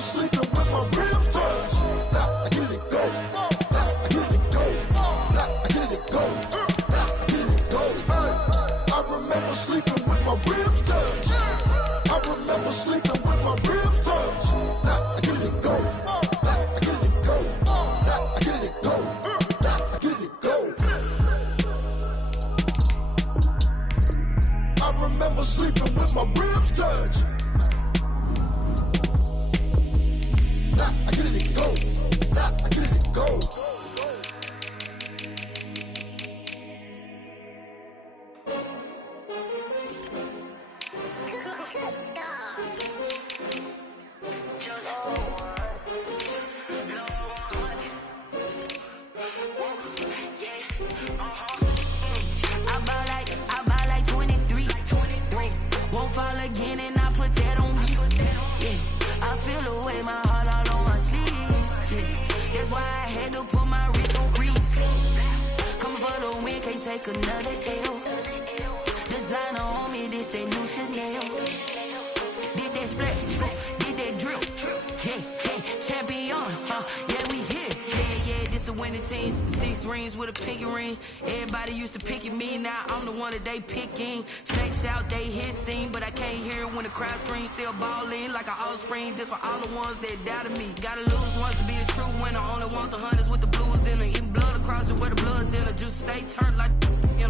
remember sleeping with my ribs touched. Now I get it go. Now I get it go. Now I get it go. Now I get it go. I remember sleeping with my ribs touched. I remember sleeping with my ribs touched. Now I get it go. Now I get it go. Now I get it go. Now I get it go. I remember sleeping with my ribs touched. Now I get it go. Now I get it go. Another L. Designer on me, this that new Chanel. Did that splash, did that drill. Yeah, champion, yeah, we here. Yeah, this the winning team. 6 rings with a pinky ring. Everybody used to pick at me, now I'm the one that they picking. Snakes out, they hit scene, but I can't hear it when the crowd screams. Still balling like an offspring. This for all the ones that doubted me. Gotta lose once to be a true winner. Only want the hunters with the blues in it. Eating blood across it where the blood dinner. Just stay turned like.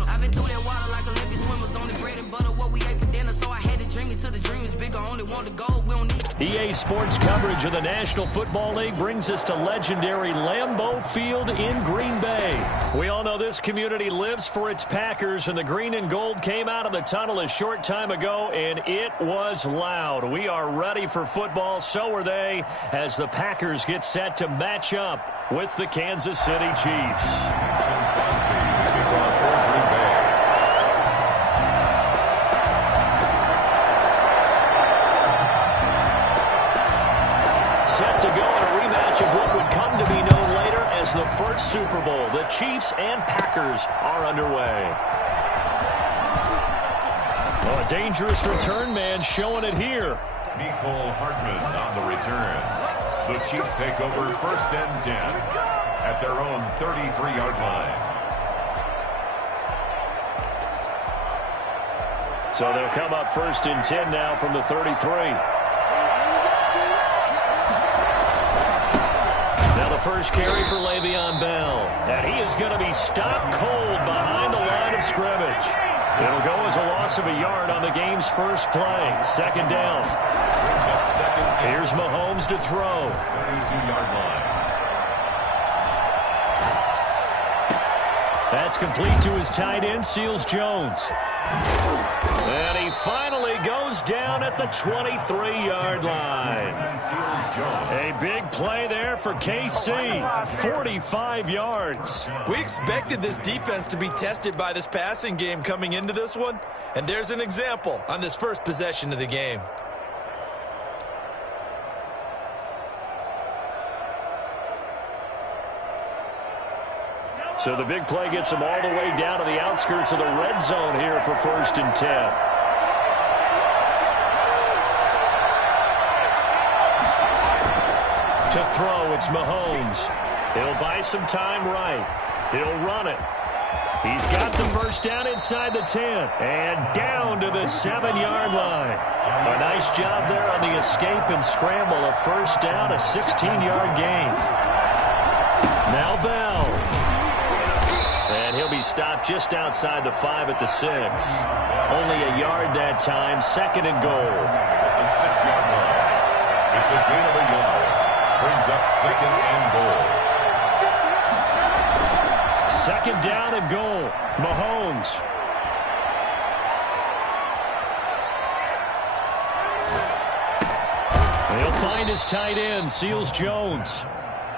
I've been through that water like Olympic swimmers. Only bread and butter, what we ate for dinner. So I had to dream it till the dream is bigger. Only want to go, we don't need. EA Sports coverage of the National Football League brings us to legendary Lambeau Field in Green Bay. We all know this community lives for its Packers, and the green and gold came out of the tunnel a short time ago, and it was loud. We are ready for football, so are they, as the Packers get set to match up with the Kansas City Chiefs. Set to go in a rematch of what would come to be known later as the first Super Bowl. The Chiefs and Packers are underway. Oh, a dangerous return man showing it here. Nicole Hardman on the return. The Chiefs take over 1st and 10 at their own 33-yard line. So they'll come up 1st and 10 now from the 33. First carry for Le'Veon Bell. And he is going to be stopped cold behind the line of scrimmage. It'll go as a loss of a yard on the game's first play. 2nd down. Here's Mahomes to throw. 32-yard line. That's complete to his tight end, Seals Jones. And he finally goes down at the 23-yard line. A big play there for KC. 45 yards. We expected this defense to be tested by this passing game coming into this one. And there's an example on this first possession of the game. So the big play gets him all the way down to the outskirts of the red zone here for 1st and 10. To throw, it's Mahomes. He'll buy some time right. He'll run it. He's got the first down inside the 10. And down to the 7-yard line. A nice job there on the escape and scramble. A first down, a 16-yard gain. Now Bell. And he'll be stopped just outside the 5 at the 6. Only a yard that time. 2nd and goal. The 6-yard line. It's a gain of a yard. Brings up 2nd and goal. 2nd down and goal. Mahomes. He'll find his tight end, Seals Jones.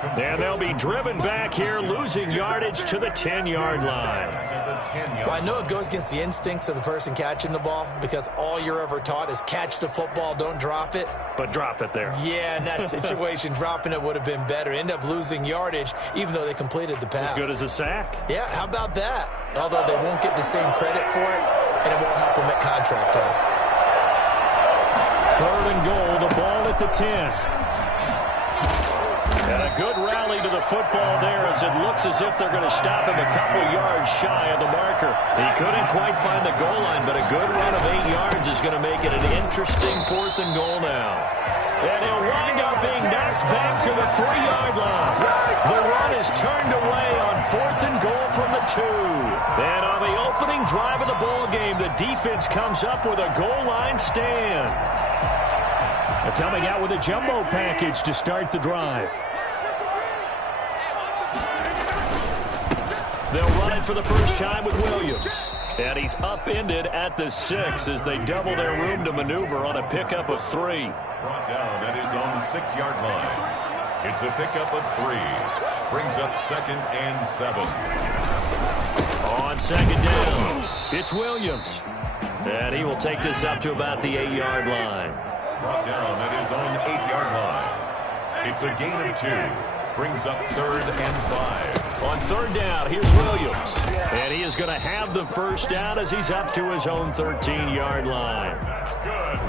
And they'll be driven back here, losing yardage to the 10-yard line. Well, I know it goes against the instincts of the person catching the ball because all you're ever taught is catch the football, don't drop it. But drop it there. Yeah, in that situation, dropping it would have been better. End up losing yardage, even though they completed the pass. As good as a sack. Yeah, how about that? Although they won't get the same credit for it, and it won't help them at contract time. 3rd and goal, the ball at the 10. And a good rally to the football there as it looks as if they're going to stop him a couple yards shy of the marker. He couldn't quite find the goal line, but a good run of 8 yards is going to make it an interesting 4th and goal now. And he'll wind up being knocked back to the 3-yard line. The run is turned away on 4th and goal from the 2. And on the opening drive of the ball game, the defense comes up with a goal line stand. They're coming out with a jumbo package to start the drive. They'll run it for the first time with Williams. And he's upended at the 6 as they double their room to maneuver on a pickup of 3. Brought down at his own 6-yard line. It's a pickup of 3. Brings up 2nd and 7. On 2nd down, it's Williams. And he will take this up to about the 8-yard line. Brought down at his own 8-yard line. It's a gain of 2. Brings up 3rd and 5. On 3rd down, here's Williams. And he is going to have the first down as he's up to his own 13-yard line.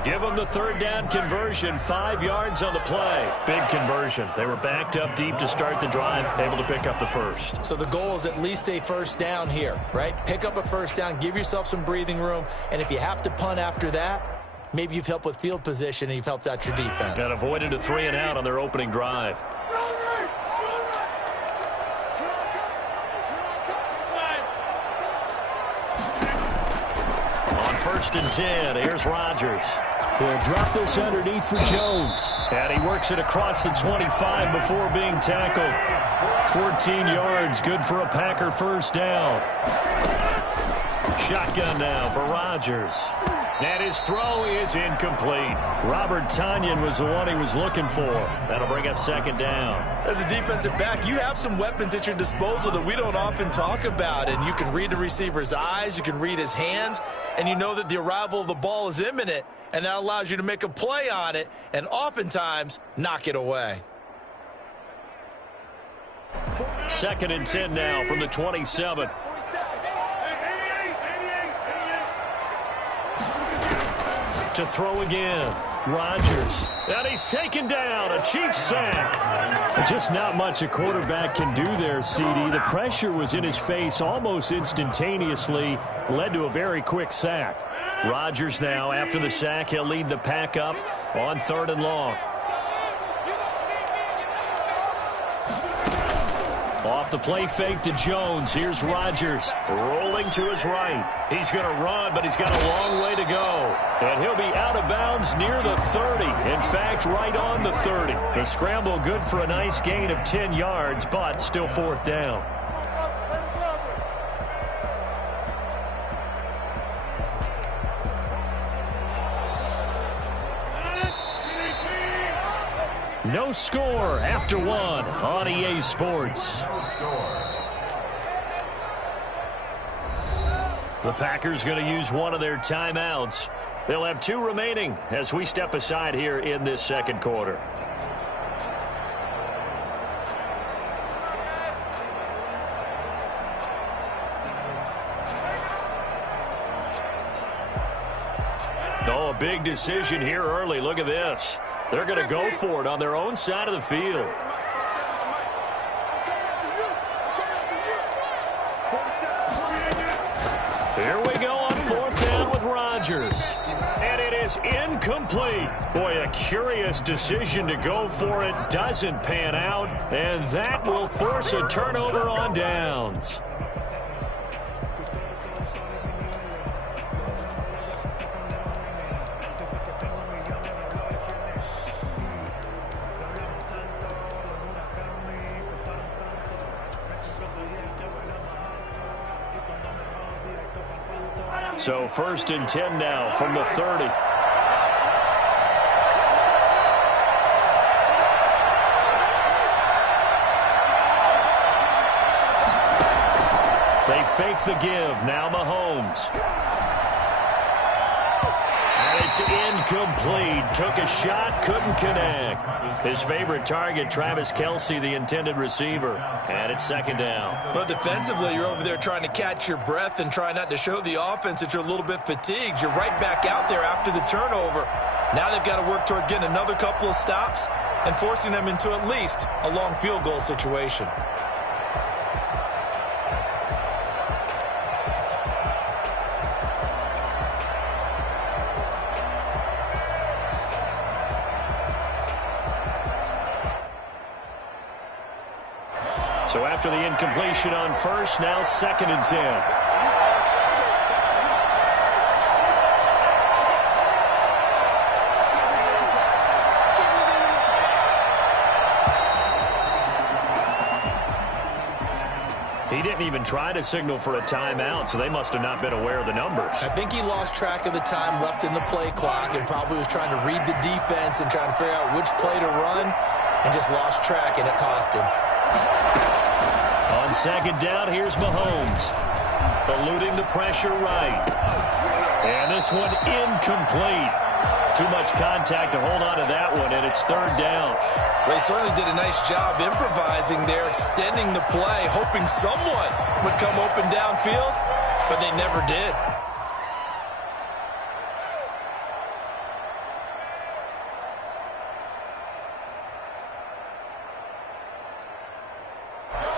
Give him the 3rd down conversion, 5 yards on the play. Big conversion. They were backed up deep to start the drive, able to pick up the first. So the goal is at least a first down here, right? Pick up a first down, give yourself some breathing room, and if you have to punt after that, maybe you've helped with field position and you've helped out your defense. And avoided a 3 and out on their opening drive. On 1st and 10, here's Rodgers. He'll drop this underneath for Jones. And he works it across the 25 before being tackled. 14 yards, good for a Packer first down. Shotgun now for Rodgers. And his throw is incomplete. Robert Tonyan was the one he was looking for. That'll bring up 2nd down. As a defensive back, you have some weapons at your disposal that we don't often talk about. And you can read the receiver's eyes, you can read his hands, and you know that the arrival of the ball is imminent. And that allows you to make a play on it and oftentimes knock it away. 2nd and 10 now from the 27. To throw again, Rodgers. And he's taken down, a Chiefs sack. Just not much a quarterback can do there, CD. The pressure was in his face almost instantaneously, led to a very quick sack. Rodgers now, after the sack, he'll lead the pack up on 3rd and long. Off the play fake to Jones. Here's Rodgers rolling to his right. He's going to run, but he's got a long way to go. And he'll be out of bounds near the 30. In fact, right on the 30. The scramble good for a nice gain of 10 yards, but still 4th down. No score after 1 on EA Sports. The Packers going to use one of their timeouts. They'll have 2 remaining as we step aside here in this 2nd quarter. Oh, a big decision here early. Look at this. They're going to go for it on their own side of the field. Here we go on 4th down with Rodgers. And it is incomplete. Boy, a curious decision to go for it. Doesn't pan out. And that will force a turnover on downs. So 1st and 10 now from the 30. They fake the give. Now Mahomes. And it's incomplete. Took a shot, couldn't connect. His favorite target, Travis Kelce, the intended receiver. And it's 2nd down. But defensively, you're over there trying to catch your breath and try not to show the offense that you're a little bit fatigued. You're right back out there after the turnover. Now they've got to work towards getting another couple of stops and forcing them into at least a long field goal situation. So after the incompletion on first, now 2nd and 10. He didn't even try to signal for a timeout, so they must have not been aware of the numbers. I think he lost track of the time left in the play clock and probably was trying to read the defense and trying to figure out which play to run and just lost track, and it cost him. On 2nd down, here's Mahomes. Eluding the pressure right. And this one incomplete. Too much contact to hold on to that one, and it's 3rd down. They certainly did a nice job improvising there, extending the play, hoping someone would come open downfield, but they never did.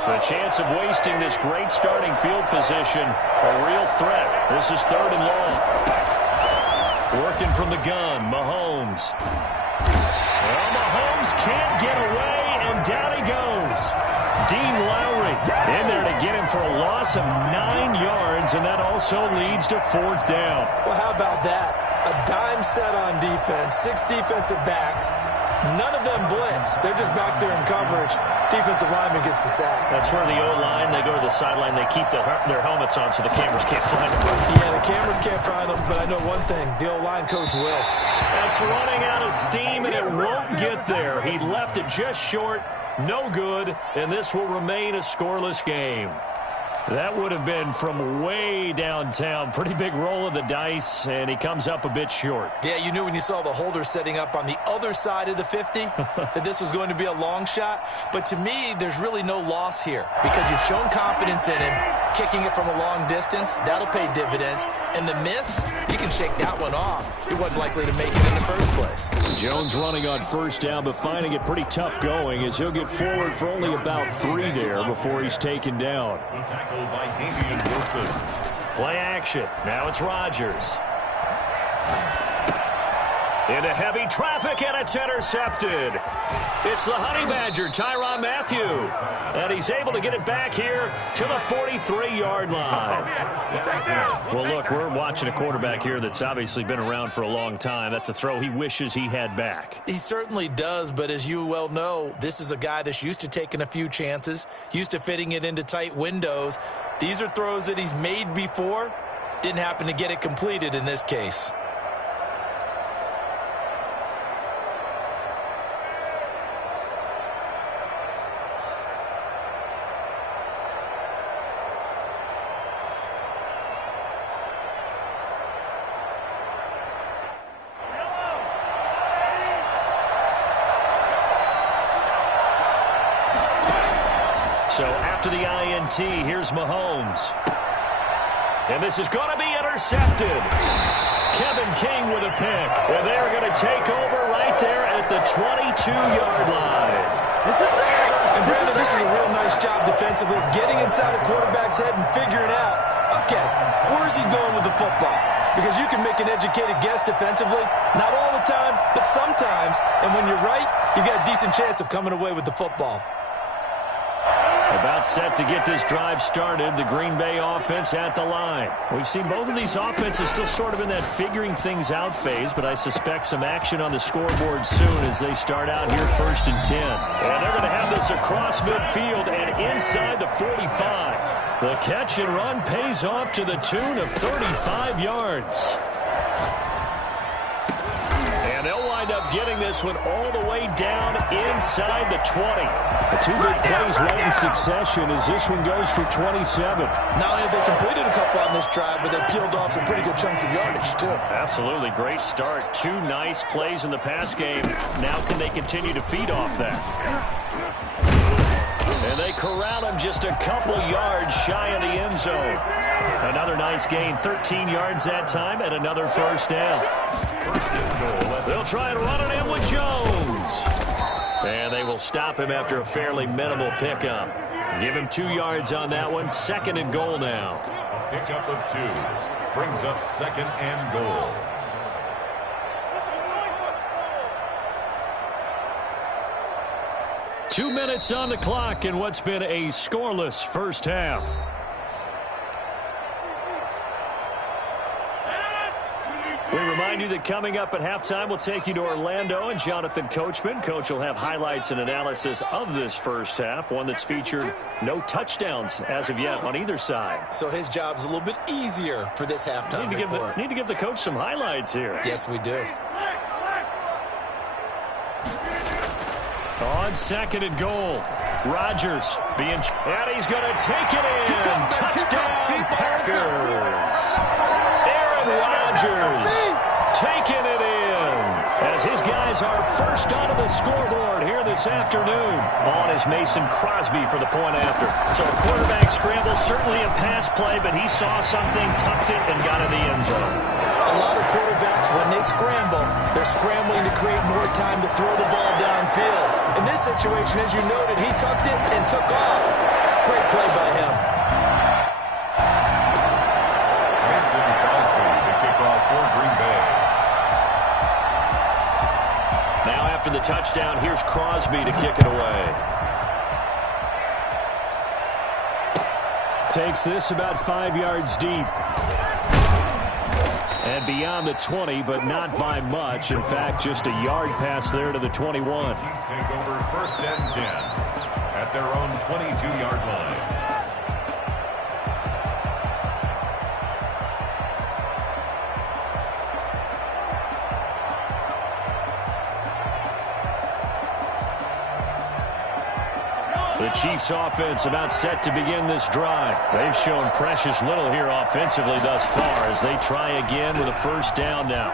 The chance of wasting this great starting field position, a real threat. This is 3rd and long. Working from the gun, Mahomes. Well, Mahomes can't get away, and down he goes. Dean Lowry in there to get him for a loss of 9 yards, and that also leads to 4th down. Well, how about that? A dime set on defense, 6 defensive backs. None of them blitz. They're just back there in coverage. Defensive lineman gets the sack. That's where the O-line, they go to the sideline, they keep their helmets on so the cameras can't find them. Yeah, the cameras can't find them, but I know one thing. The O-line coach will. That's running out of steam, and it won't get there. He left it just short, no good, and this will remain a scoreless game. That would have been from way downtown. Pretty big roll of the dice, and he comes up a bit short. Yeah, you knew when you saw the holder setting up on the other side of the 50 that this was going to be a long shot. But to me, there's really no loss here because you've shown confidence in him. Kicking it from a long distance, that'll pay dividends. And the miss, you can shake that one off. He wasn't likely to make it in the first place. Jones running on 1st down, but finding it pretty tough going as he'll get forward for only about 3 there before he's taken down. By Damian Wilson. Play action. Now it's Rodgers. Into heavy traffic, and it's intercepted. It's the Honey Badger, Tyrann Mathieu. And he's able to get it back here to the 43-yard line. Well, look, we're watching a quarterback here that's obviously been around for a long time. That's a throw he wishes he had back. He certainly does, but as you well know, this is a guy that's used to taking a few chances, used to fitting it into tight windows. These are throws that he's made before. Didn't happen to get it completed in this case. So after the INT, here's Mahomes. And this is going to be intercepted. Kevin King with a pick. And they're going to take over right there at the 22-yard line. And Brandon, this is a real nice job defensively of getting inside a quarterback's head and figuring out, okay, where's he going with the football? Because you can make an educated guess defensively. Not all the time, but sometimes. And when you're right, you've got a decent chance of coming away with the football. About set to get this drive started, the Green Bay offense at the line. We've seen both of these offenses still sort of in that figuring things out phase, but I suspect some action on the scoreboard soon as they start out here 1st and 10. And they're going to have this across midfield and inside the 45. The catch and run pays off to the tune of 35 yards. And they'll wind up getting this one all the way down inside the 20. The 2 big plays right in succession as this one goes for 27. Not only have they completed a couple on this drive, but they peeled off some pretty good chunks of yardage, too. Absolutely. Great start. 2 nice plays in the pass game. Now can they continue to feed off that? And they corral him just a couple yards shy of the end zone. Another nice gain, 13 yards that time, and another 1st down. They'll try and run it in with Jones. will stop him after a fairly minimal pickup. Give him 2 yards on that one. 2nd and goal now. A pickup of 2 brings up 2nd and goal. Two minutes on the clock in what's been a scoreless first half. We remind you that coming up at halftime, we'll take you to Orlando and Jonathan Coachman. Coach will have highlights and analysis of this first half, one that's featured no touchdowns as of yet on either side. So his job's a little bit easier for this halftime report. Need to give the coach some highlights here. Yes, we do. On 2nd and goal, Rodgers and he's going to take it in. Touchdown, Packers. Aaron Rodgers taking it in as his guys are first onto the scoreboard here this afternoon. On is Mason Crosby for the point after. So a quarterback scramble, certainly a pass play, but he saw something, tucked it, and got in the end zone. A lot of quarterbacks, when they scramble, they're scrambling to create more time to throw the ball downfield. In this situation, as you noted, he tucked it and took off. Great play by him. Mason Crosby, the kickoff for Green Bay. Now after the touchdown, here's Crosby to kick it away. Takes this about 5 yards deep. And beyond the 20, but not by much. In fact, just a yard pass there to the 21. Chiefs take over 1st and 10 at their own 22-yard line. The Chiefs offense about set to begin this drive. They've shown precious little here offensively thus far as they try again with a first down now.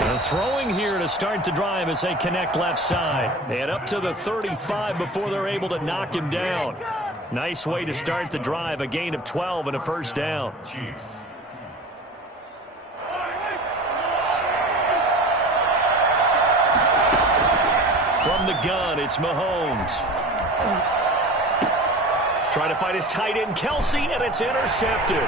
They're throwing here to start the drive as they connect left side. And up to the 35 before they're able to knock him down. Nice way to start the drive, a gain of 12 and a first down. Chiefs. From the gun, it's Mahomes. Trying to fight his tight end, Kelsey, and it's intercepted.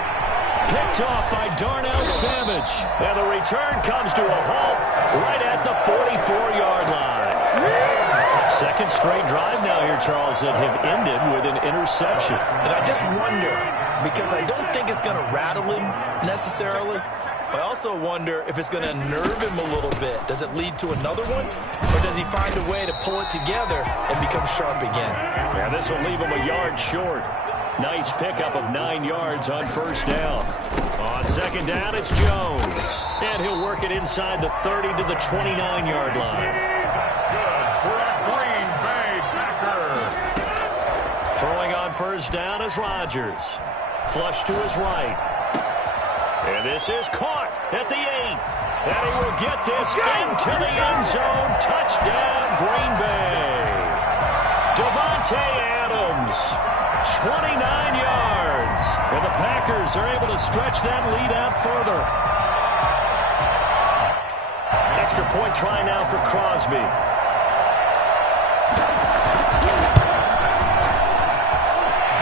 Picked off by Darnell Savage. And the return comes to a halt right at the 44-yard line. Second straight drive now here, Charles, that have ended with an interception. And I just wonder, because I don't think it's going to rattle him necessarily, I also wonder if it's going to unnerve him a little bit. Does it lead to another one? Or does he find a way to pull it together and become sharp again? Yeah, this will leave him a yard short. Nice pickup of 9 yards on first down. On second down, it's Jones. And he'll work it inside the 30 to the 29-yard line. That's good for a Green Bay Packer. Throwing on first down is Rodgers. Flush to his right. And this is caught at the 8. And he will get this into the end zone. Touchdown, Green Bay. Davante Adams, 29 yards. And the Packers are able to stretch that lead out further. Extra point try now for Crosby.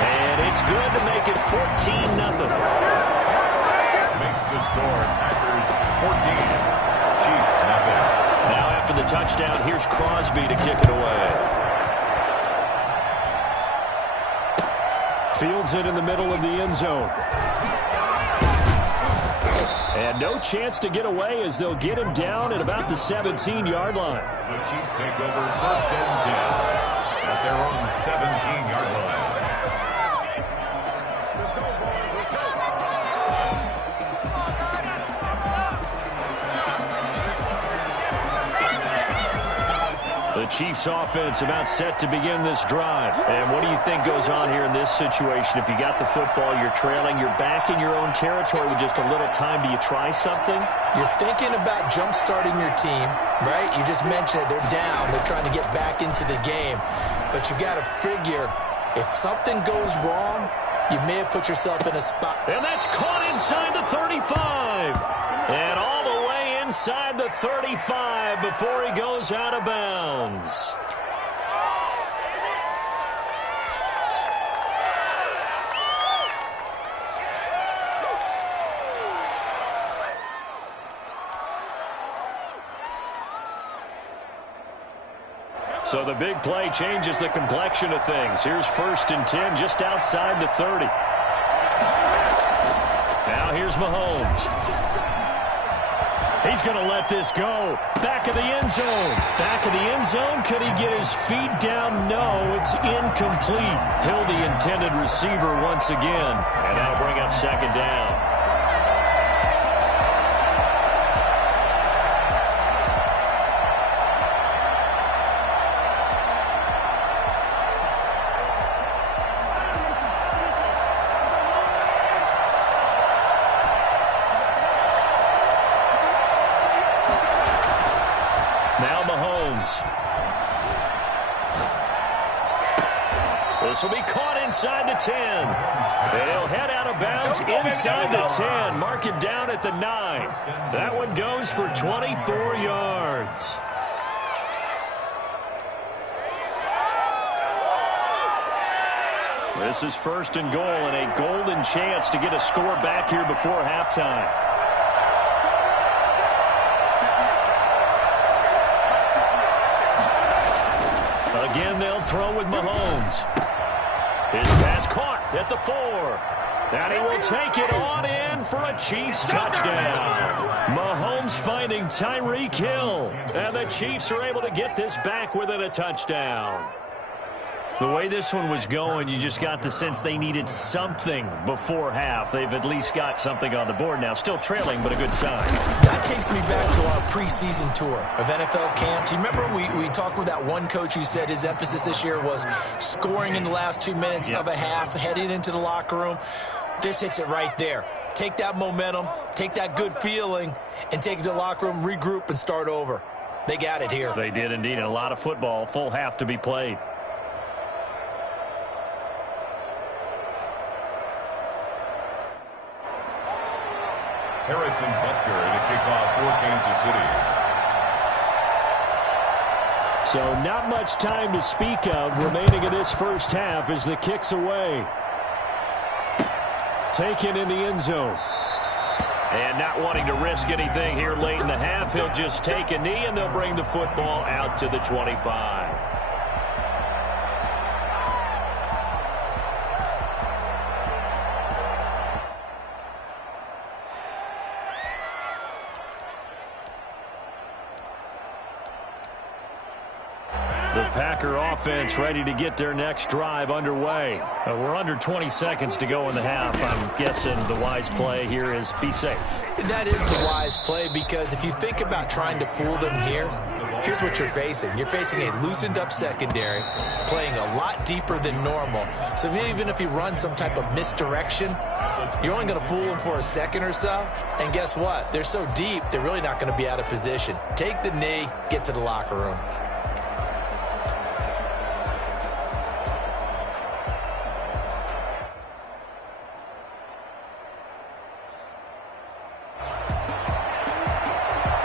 And it's good to make it 14-0. Makes the score. Packers 14. Chiefs nothing. Now after the touchdown, here's Crosby to kick it away. Fields it in the middle of the end zone. And no chance to get away as they'll get him down at about the 17-yard line. The Chiefs take over 1st and 10 at their own 17-yard line. The Chiefs offense about set to begin this drive. And what do you think goes on here in this situation? If you got the football, you're trailing, you're back in your own territory with just a little time. Do you try something? You're thinking about jump-starting your team, right? You just mentioned it. They're down. They're trying to get back into the game. But you got to figure, if something goes wrong, you may have put yourself in a spot. And that's caught inside the 35. And all the way inside the 35 before he goes out of bounds. So the big play changes the complexion of things. Here's 1st and 10 just outside the 30. Now here's Mahomes. He's going to let this go. Back of the end zone. Back of the end zone. Could he get his feet down? No, it's incomplete. Hill, the intended receiver once again. And that'll bring up 2nd down. Now Mahomes. This will be caught inside the 10. They'll head out of bounds inside the 10. Mark it down at the 9. That one goes for 24 yards. This is 1st and goal and a golden chance to get a score back here before halftime. Again, they'll throw with Mahomes. His pass caught at the 4. And he will take it on in for a Chiefs touchdown. Mahomes finding Tyreek Hill. And the Chiefs are able to get this back within a touchdown. The way this one was going, you just got the sense they needed something before half. They've at least got something on the board now. Still trailing, but a good sign. That takes me back to our preseason tour of NFL camps. You remember we talked with that one coach who said his emphasis this year was scoring in the last 2 minutes of a half, heading into the locker room. This hits it right there. Take that momentum, take that good feeling, and take it to the locker room, regroup, and start over. They got it here. They did indeed. And a lot of football, full half to be played. Harrison Butker to kick off for Kansas City. So not much time to speak of remaining in this first half as the kick's away. Taken in the end zone. And not wanting to risk anything here late in the half, he'll just take a knee and they'll bring the football out to the 25. The Packer offense ready to get their next drive underway. We're under 20 seconds to go in the half. I'm guessing the wise play here is be safe. That is the wise play because if you think about trying to fool them here, here's what you're facing. You're facing a loosened up secondary, playing a lot deeper than normal. So even if you run some type of misdirection, you're only going to fool them for a second or so. And guess what? They're so deep, they're really not going to be out of position. Take the knee, get to the locker room.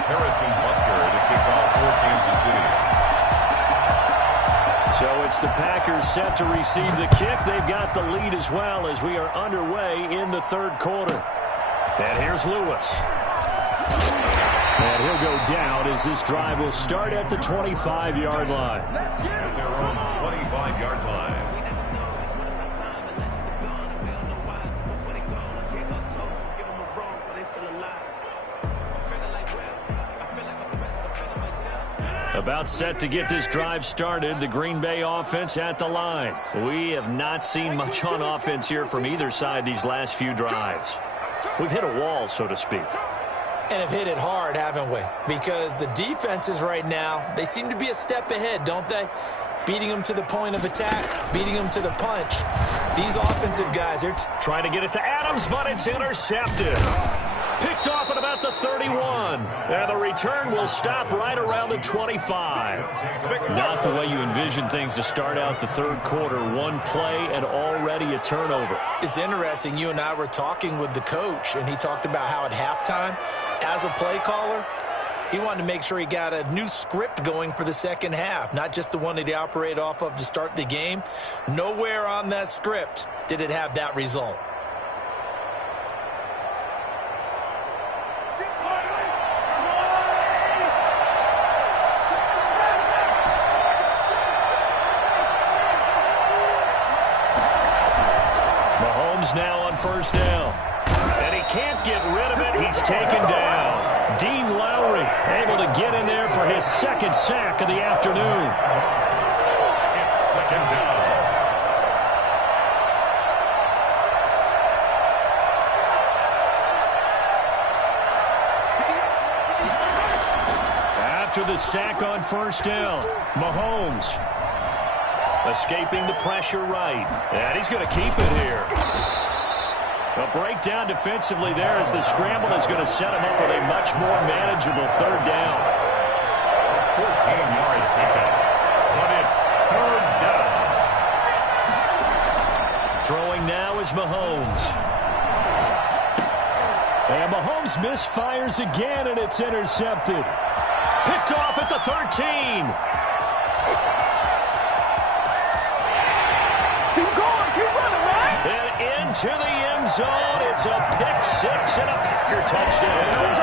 Harrison Butker to kick off for Kansas City. So it's the Packers set to receive the kick. They've got the lead as well as we are underway in the 3rd quarter. And here's Lewis. And he'll go down as this drive will start at the 25-yard line. At their own 25-yard line. About set to get this drive started, the Green Bay offense at the line. We have not seen much on offense here from either side these last few drives. We've hit a wall, so to speak. And have hit it hard, haven't we? Because the defenses right now, they seem to be a step ahead, don't they? Beating them to the point of attack, beating them to the punch. These offensive guys, they're trying to get it to Adams, but it's intercepted. Picked off at about the 31. And the return will stop right around the 25. Not the way you envision things to start out the 3rd quarter. One play and already a turnover. It's interesting. You and I were talking with the coach, and he talked about how at halftime, as a play caller, he wanted to make sure he got a new script going for the second half, not just the one that he operated off of to start the game. Nowhere on that script did it have that result. Mahomes now on first down. And he can't get rid of it. He's taken down. Dean Lowry able to get in there for his second sack of the afternoon. It's second down. After the sack on first down, Mahomes escaping the pressure right. And he's going to keep it here. A breakdown defensively there as the scramble is going to set him up with a much more manageable third down. 14-yard pickup, but it's third down. Throwing now is Mahomes. And Mahomes misfires again, and it's intercepted. Picked off at the 13. Keep going, keep running, man. And into the end zone. It's a pick six and a Packer touchdown.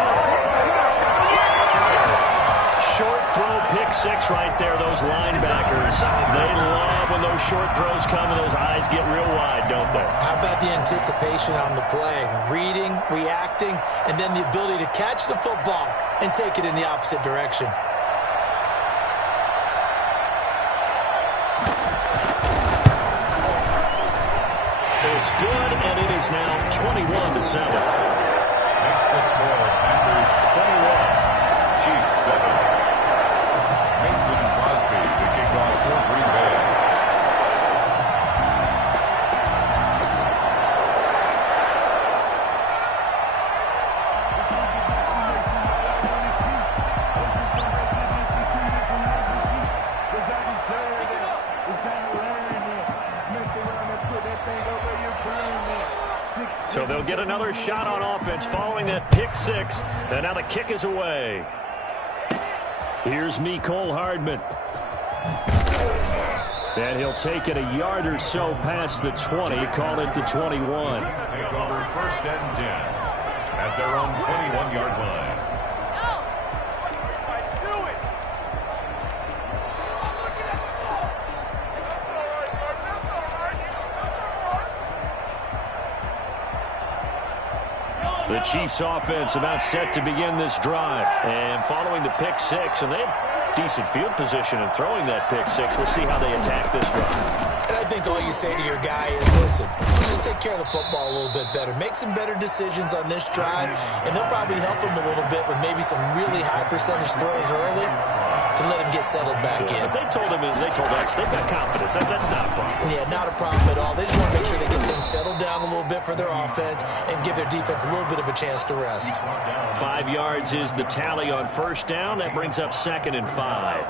Short throw pick six right there, those linebackers. They love when those short throws come and those eyes get real wide, don't they? How about the anticipation on the play? Reading, reacting, and then the ability to catch the football and take it in the opposite direction. It's good, and it is now 21-7. Makes the score Packers 21, Chiefs 7. Mason Crosby to kick off for Green Bay. So they'll get another shot on offense following that pick six. And now the kick is away. Here's Mecole Hardman. And he'll take it a yard or so past the 20. Call it the 21. Take over first and 10 at their own 21-yard line. The Chiefs offense about set to begin this drive. And following the pick six, and they have decent field position in throwing that pick six. We'll see how they attack this drive. And I think all you say to your guy is, listen, just take care of the football a little bit better. Make some better decisions on this drive, and they'll probably help him a little bit with maybe some really high percentage throws early to let him get settled back in. But they told us they've got confidence. That's not a problem. Yeah, not a problem at all. They just want to make sure they get things settled down a little bit for their offense and give their defense a little bit of a chance to rest. 5 yards is the tally on first down. That brings up 2nd and 5.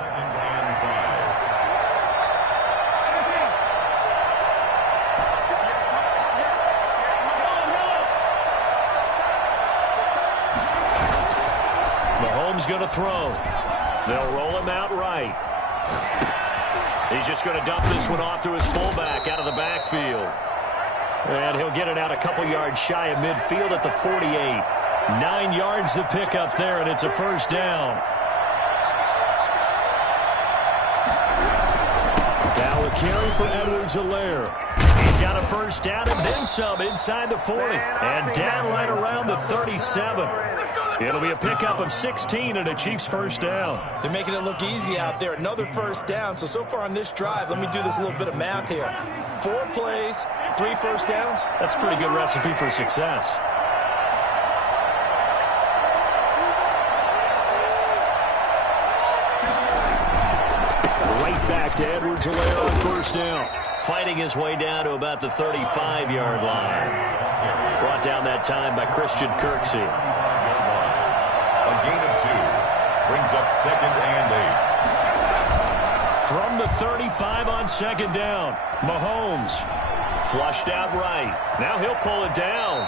Mahomes going to throw. They'll roll him out right. He's just going to dump this one off to his fullback out of the backfield. And he'll get it out a couple yards shy of midfield at the 48. 9 yards to pick up there, and it's a first down. Now a carry for Edwards-Helaire. He's got a first down and then some inside the 40. And down right around the 37. It'll be a pickup of 16 and a Chiefs first down. They're making it look easy out there. Another first down. So far on this drive, let me do this little bit of math here. 4 plays, 3 first downs. That's a pretty good recipe for success. Right back to Edwards-Helaire on first down. Fighting his way down to about the 35-yard line. Brought down that time by Christian Kirksey. A gain of 2 brings up 2nd and 8. From the 35 on 2nd down, Mahomes flushed out right. Now he'll pull it down.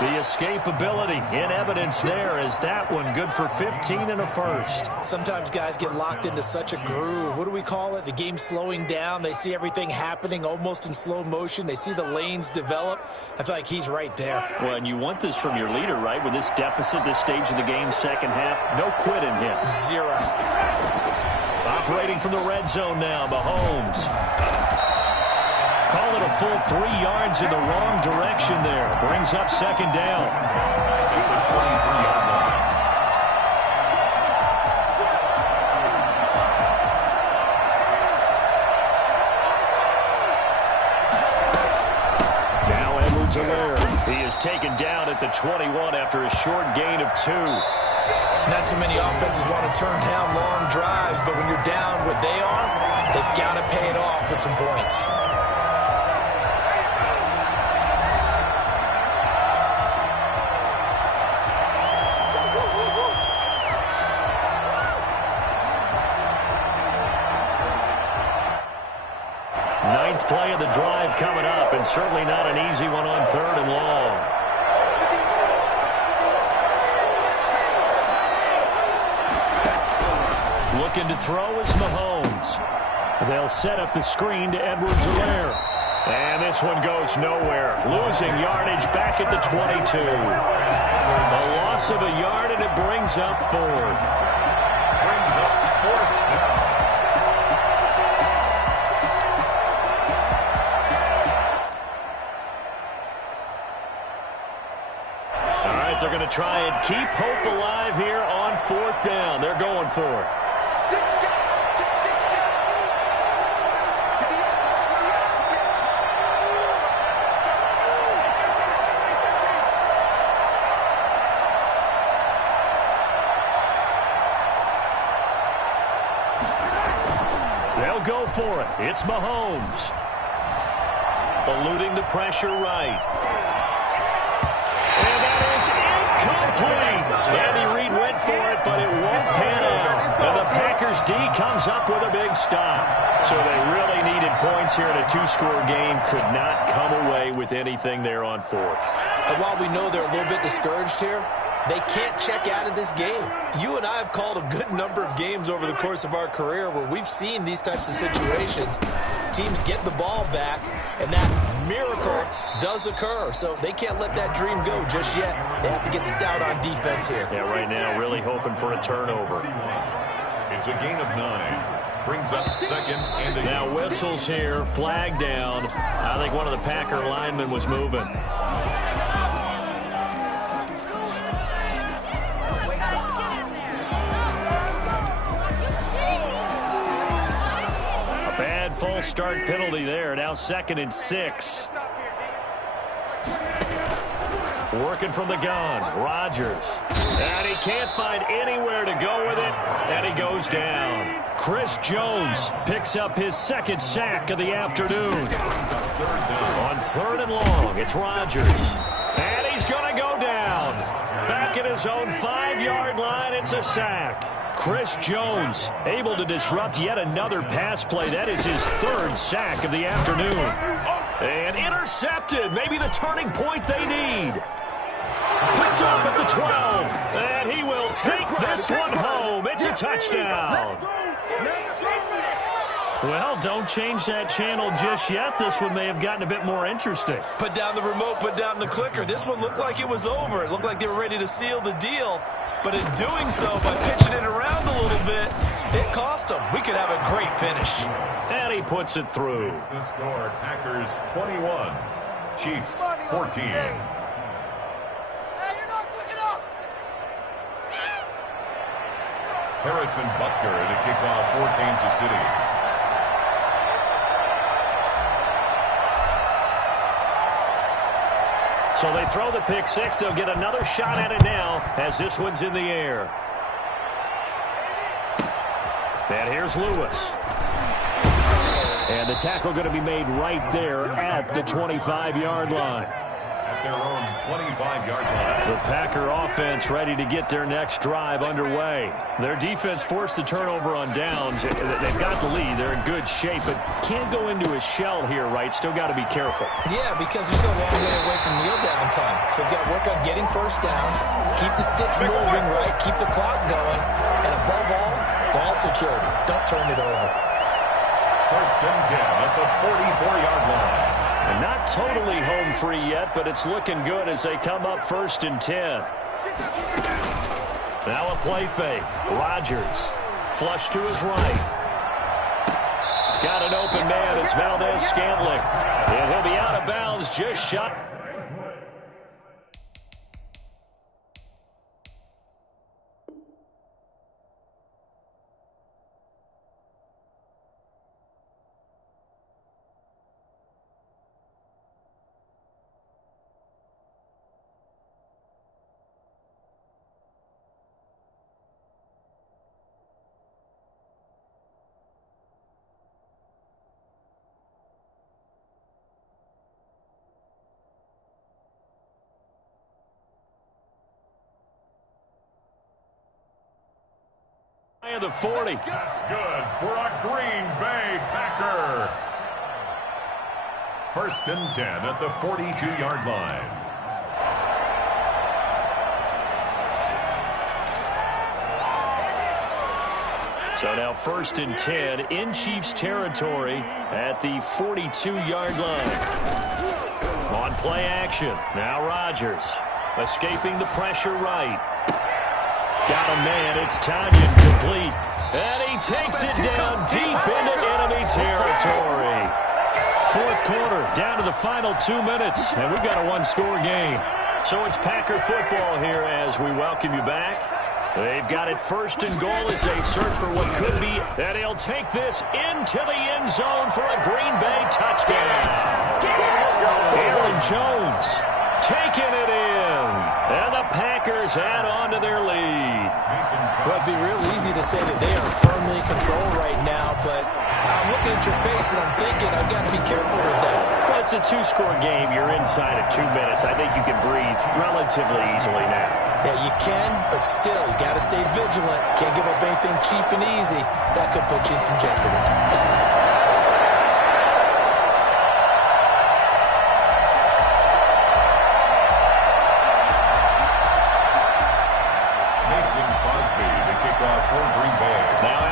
The escapability in evidence there as that one good for 15 and a first. Sometimes guys get locked into such a groove. What do we call it? The game's slowing down. They see everything happening almost in slow motion. They see the lanes develop. I feel like he's right there. Well, and you want this from your leader, right? With this deficit, this stage of the game, second half, no quit in him. 0. Operating from the red zone now, Mahomes. Call call it a full 3 yards in the wrong direction there. Brings up second down. Now Edwards-Helaire. He is taken down at the 21 after a short gain of 2. Not too many offenses want to turn down long drives, but when you're down what they are, they've got to pay it off with some points. Ninth play of the drive coming up, and certainly not an easy one on 3rd and long. Looking to throw is Mahomes. They'll set up the screen to Edwards-Helaire. And this one goes nowhere. Losing yardage back at the 22. A loss of a yard, and it brings up 4th. All right, they're going to try and keep hope alive here on 4th down. They're going for it. They'll go for it. It's Mahomes. Eluding the pressure right. And that is incomplete. Andy Reid went for it, but it won't pan out. And the Packers D comes up with a big stop. So they really needed points here in a 2-score game. Could not come away with anything there on 4th. And while we know they're a little bit discouraged here, they can't check out of this game. You and I have called a good number of games over the course of our career where we've seen these types of situations. Teams get the ball back, and that miracle does occur. So they can't let that dream go just yet. They have to get stout on defense here. Yeah, right now really hoping for a turnover. It's a gain of 9. Brings up 2nd and a Now whistles here, flag down. I think one of the Packer linemen was moving. False start penalty there. Now 2nd and 6. Working from the gun. Rodgers. And he can't find anywhere to go with it. And he goes down. Chris Jones picks up his 2nd sack of the afternoon. On 3rd and long, it's Rodgers. And he's going to go down. Back at his own 5-yard line, it's a sack. Chris Jones able to disrupt yet another pass play. That is his 3rd sack of the afternoon. And intercepted. Maybe the turning point they need. Picked off at the 12. And he will take this one home. It's a touchdown. Well, don't change that channel just yet. This one may have gotten a bit more interesting. Put down the remote, put down the clicker. This one looked like it was over. It looked like they were ready to seal the deal. But in doing so, by pitching it around a little bit, it cost them. We could have a great finish. And he puts it through. The score, Packers 21, Chiefs 14. Harrison Butker at a kickoff for Kansas City. So they throw the pick 6. They'll get another shot at it now as this one's in the air. And here's Lewis. And the tackle going to be made right there at the 25-yard line. At their own 25-yard line. The Packer offense ready to get their next drive underway. Their defense forced the turnover on downs. They've got the lead. They're in good shape, but can't go into a shell here, right? Still got to be careful. Yeah, because they're still a long way away from kneel down time. So they've got to work on getting first downs, keep the sticks moving, right? Keep the clock going, and above all, ball security. Don't turn it over. 1st and 10 at the 44-yard line. And not totally home free yet, but it's looking good as they come up 1st and 10. Now a play fake. Rodgers. Flush to his right. Got an open man. It's Valdez-Scantling. And he'll be out of bounds just shot. And the 40. That's good for a Green Bay Packer. 1st and 10 at the 42-yard line. So now 1st and 10 in Chiefs territory at the 42-yard line. On play action. Now Rodgers escaping the pressure right. Got a man. It's Tanyan complete. And he takes it down deep into enemy territory. 4th quarter, down to the final 2 minutes. And we've got a one-score game. So it's Packer football here as we welcome you back. They've got it 1st and goal as they search for what could be. And he'll take this into the end zone for a Green Bay touchdown. Aaron Jones taking it in. And the Packers add on to their lead. Well, it'd be real easy to say that they are firmly in control right now, but I'm looking at your face and I'm thinking I've got to be careful with that. Well, it's a 2-score game. You're inside of 2 minutes. I think you can breathe relatively easily now. Yeah, you can, but still, you got to stay vigilant. Can't give up anything cheap and easy. That could put you in some jeopardy.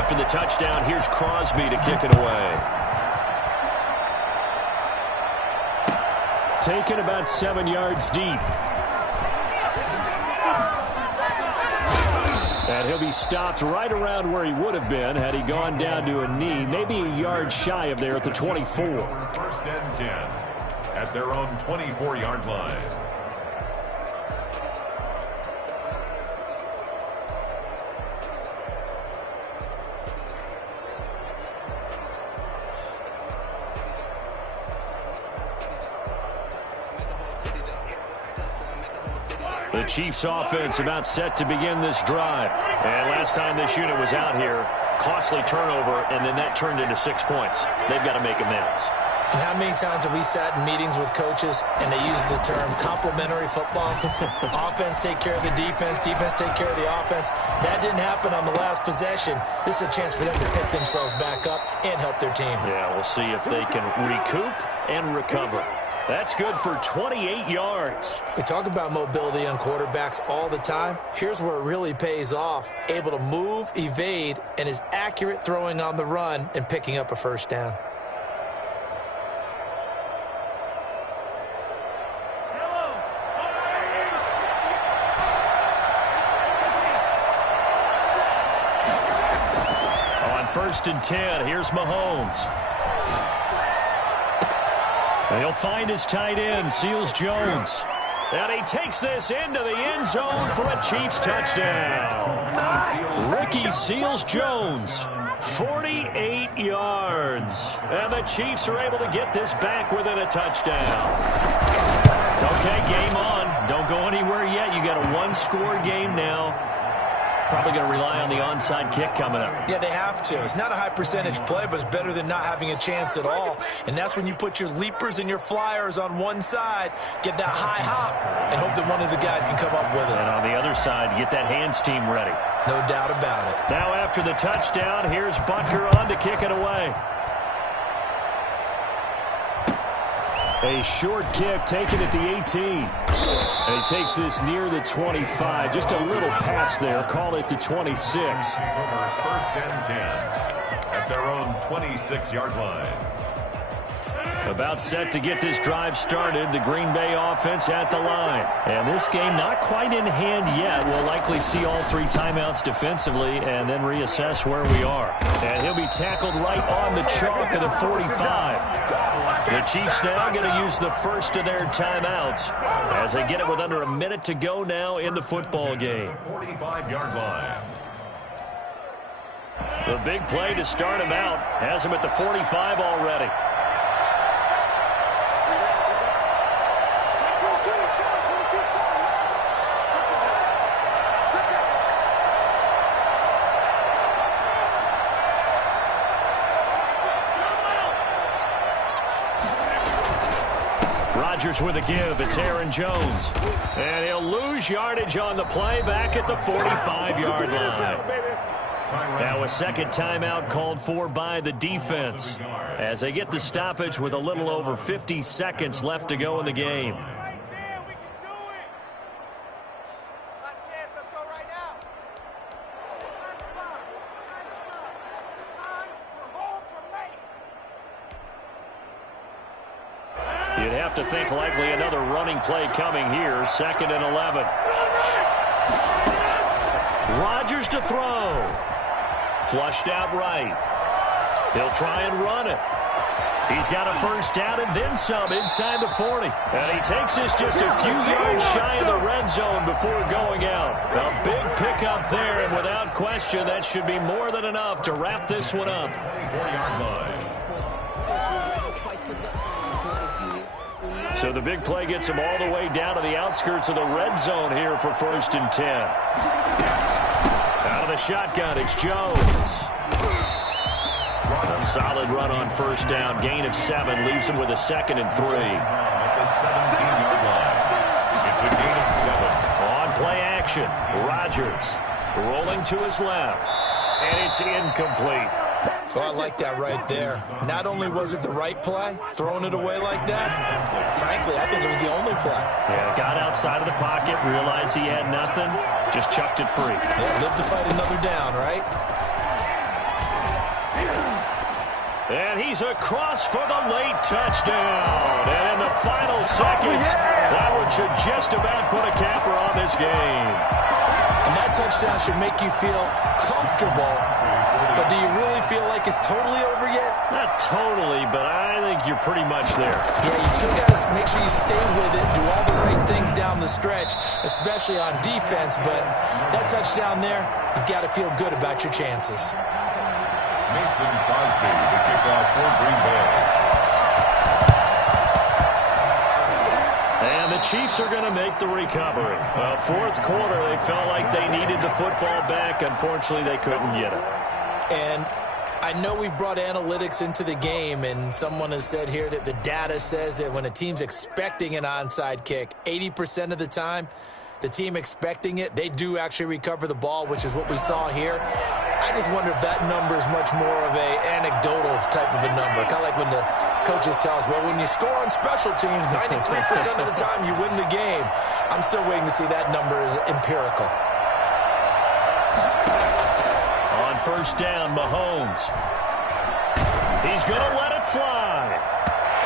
After the touchdown, here's Crosby to kick it away. Taken about 7 yards deep. And he'll be stopped right around where he would have been had he gone down to a knee, maybe a yard shy of there at the 24. 1st and 10 at their own 24-yard line. The Chiefs offense about set to begin this drive. And last time this unit was out here, costly turnover, and then that turned into 6 points. They've got to make amends. And how many times have we sat in meetings with coaches and they use the term complementary football? Offense take care of the defense, defense take care of the offense. That didn't happen on the last possession. This is a chance for them to pick themselves back up and help their team. Yeah, we'll see if they can recoup and recover. That's good for 28 yards. We talk about mobility on quarterbacks all the time. Here's where it really pays off. Able to move, evade, and is accurate throwing on the run and picking up a 1st down. On 1st and 10, here's Mahomes. And he'll find his tight end, Seals Jones. And he takes this into the end zone for a Chiefs touchdown. Ricky Seals Jones, 48 yards. And the Chiefs are able to get this back within a touchdown. Okay, game on. Don't go anywhere yet. You got a one-score game now. Probably going to rely on the onside kick coming up. Yeah, they have to. It's not a high percentage play, but it's better than not having a chance at all. And that's when you put your leapers and your flyers on one side, get that high hop, and hope that one of the guys can come up with it. And on the other side, get that hands team ready. No doubt about it. Now after the touchdown, here's Butker on to kick it away. A short kick taken at the 18. And he takes this near the 25. Just a little pass there. Call it the 26. 1st and 10 at their own 26-yard line. About set to get this drive started, the Green Bay offense at the line. And this game not quite in hand yet. We'll likely see all 3 timeouts defensively and then reassess where we are. And he'll be tackled right on the chalk of the 45. The Chiefs now going to use the first of their timeouts as they get it with under a minute to go now in the football game. 45-yard line. The big play to start him out has him at the 45 already. Rodgers with a give. It's Aaron Jones. And he'll lose yardage on the play back at the 45-yard line. Now a second timeout called for by the defense as they get the stoppage with a little over 50 seconds left to go in the game. You'd have to think likely another running play coming here. 2nd and 11. Rodgers to throw. Flushed out right. He'll try and run it. He's got a first down and then some inside the 40. And he takes this just a few yards shy of the red zone before going out. A big pickup there, and without question, that should be more than enough to wrap this one up. 4-yard line. So the big play gets him all the way down to the outskirts of the red zone here for 1st and 10. Out of the shotgun, it's Jones. A solid run on first down. Gain of 7 leaves him with a 2nd and 3. At the 17-yard line. It's a gain of 7. On play action, Rodgers rolling to his left. And it's incomplete. Oh, I like that right there. Not only was it the right play, throwing it away like that, frankly, I think it was the only play. Yeah, got outside of the pocket, realized he had nothing, just chucked it free. Yeah, live to fight another down, right? And he's across for the late touchdown. And in the final seconds, that one should just about put a capper on this game. And that touchdown should make you feel comfortable. But do you really feel like it's totally over yet? Not totally, but I think you're pretty much there. Yeah, you still got to make sure you stay with it, do all the right things down the stretch, especially on defense. But that touchdown there, you've got to feel good about your chances. Mason Crosby, the kickoff for Green Bay. And the Chiefs are going to make the recovery. Well, 4th quarter, they felt like they needed the football back. Unfortunately, they couldn't get it. And I know we've brought analytics into the game, and someone has said here that the data says that when a team's expecting an onside kick, 80% of the time, the team expecting it, they do actually recover the ball, which is what we saw here. I just wonder if that number is much more of a anecdotal type of a number, kind of like when the coaches tell us, well, when you score on special teams, 93% of the time you win the game. I'm still waiting to see that number is empirical. On first down, Mahomes. He's going to let it fly.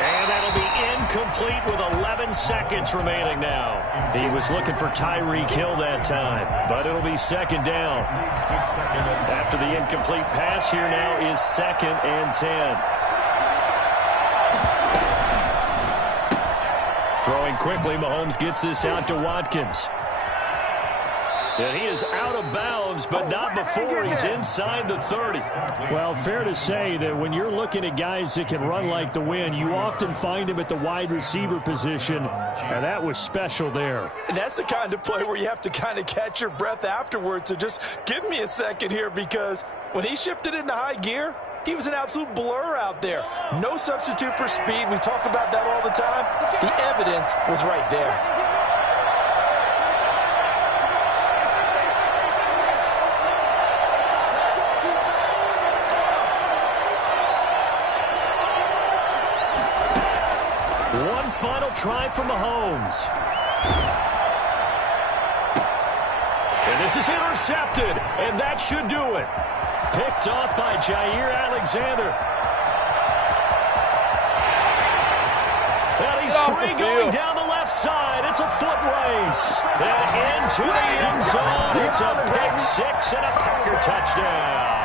And that'll be incomplete with 11 seconds remaining now. He was looking for Tyreek Hill that time, but it'll be 2nd down. After the incomplete pass, here now is 2nd and 10. Throwing quickly, Mahomes gets this out to Watkins. And he is out of bounds, but not before he's inside the 30. Well, fair to say that when you're looking at guys that can run like the wind, you often find him at the wide receiver position, and that was special there. And that's the kind of play where you have to kind of catch your breath afterwards. So just give me a second here, because when he shifted into high gear, he was an absolute blur out there. No substitute for speed. We talk about that all the time. The evidence was right there. Final try for Mahomes. And this is intercepted, and that should do it. Picked off by Jair Alexander. He's free going down the left side. It's a foot race. And into the end zone. It's a pick six and a Packer touchdown.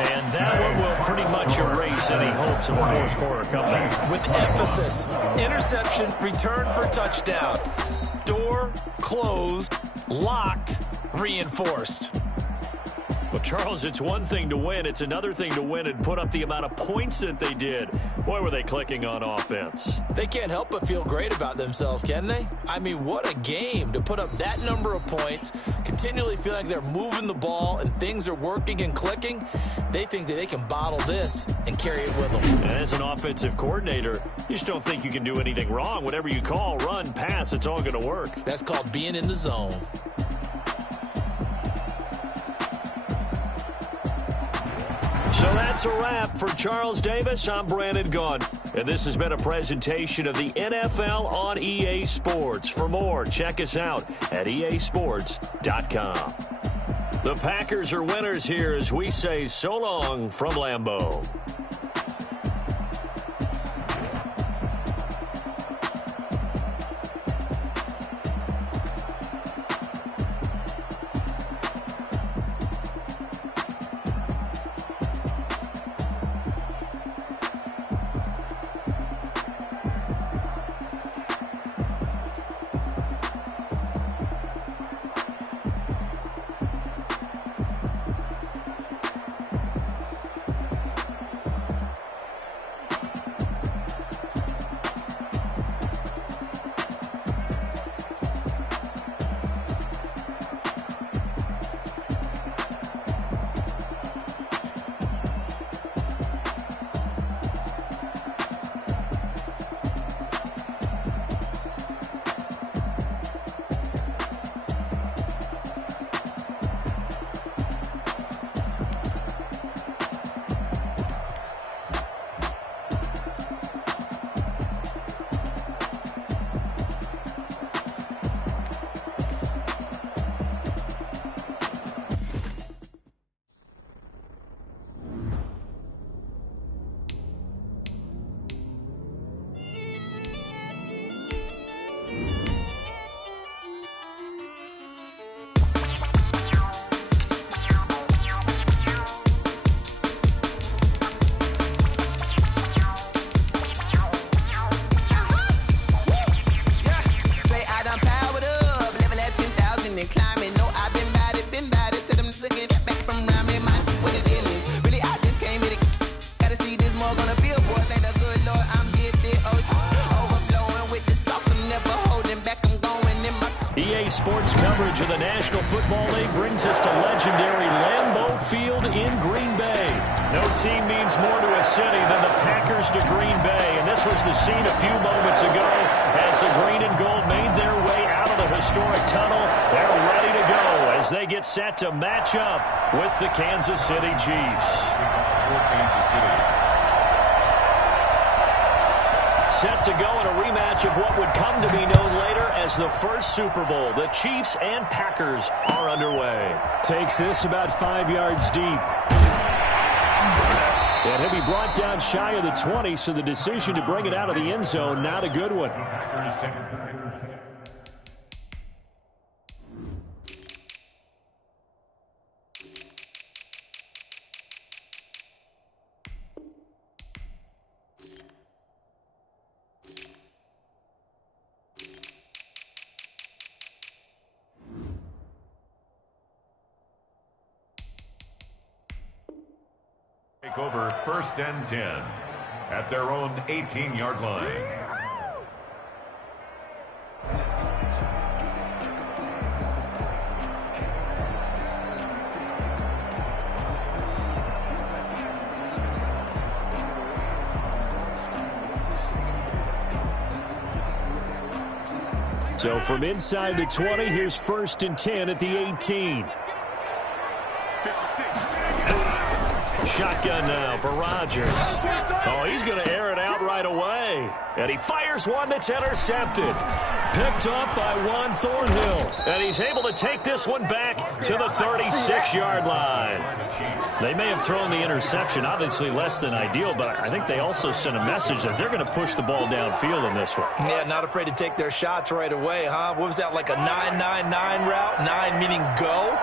And that one will pretty much erase any hopes of a fourth quarter comeback. With emphasis, interception, return for touchdown. Door closed, locked, reinforced. Well, Charles, it's one thing to win. It's another thing to win and put up the amount of points that they did. Boy, were they clicking on offense. They can't help but feel great about themselves, can they? I mean, what a game to put up that number of points, continually feel like they're moving the ball and things are working and clicking. They think that they can bottle this and carry it with them. And as an offensive coordinator, you just don't think you can do anything wrong. Whatever you call, run, pass, it's all going to work. That's called being in the zone. So that's a wrap for Charles Davis. I'm Brandon Gunn. And this has been a presentation of the NFL on EA Sports. For more, check us out at easports.com. The Packers are winners here as we say so long from Lambeau. Sports coverage of the National Football League brings us to legendary Lambeau Field in Green Bay. No team means more to a city than the Packers to Green Bay, and this was the scene a few moments ago as the green and gold made their way out of the historic tunnel. They're ready to go as they get set to match up with the Kansas City Chiefs. Set to go in a rematch of what would come to be known later as the first Super Bowl. The Chiefs and Packers are underway. Takes this about 5 yards deep. And he'll be brought down shy of the 20, so the decision to bring it out of the end zone, not a good one. Take over 1st and 10 at their own 18-yard line. So from inside the 20, here's 1st and 10 at the 18. Shotgun now for Rodgers. Oh, he's going to air it out right away. And he fires one that's intercepted. Picked up by Juan Thornhill. And he's able to take this one back to the 36-yard line. They may have thrown the interception, obviously less than ideal, but I think they also sent a message that they're going to push the ball downfield in this one. Yeah, not afraid to take their shots right away, huh? What was that, like a 9-9-9 route? 9 meaning go?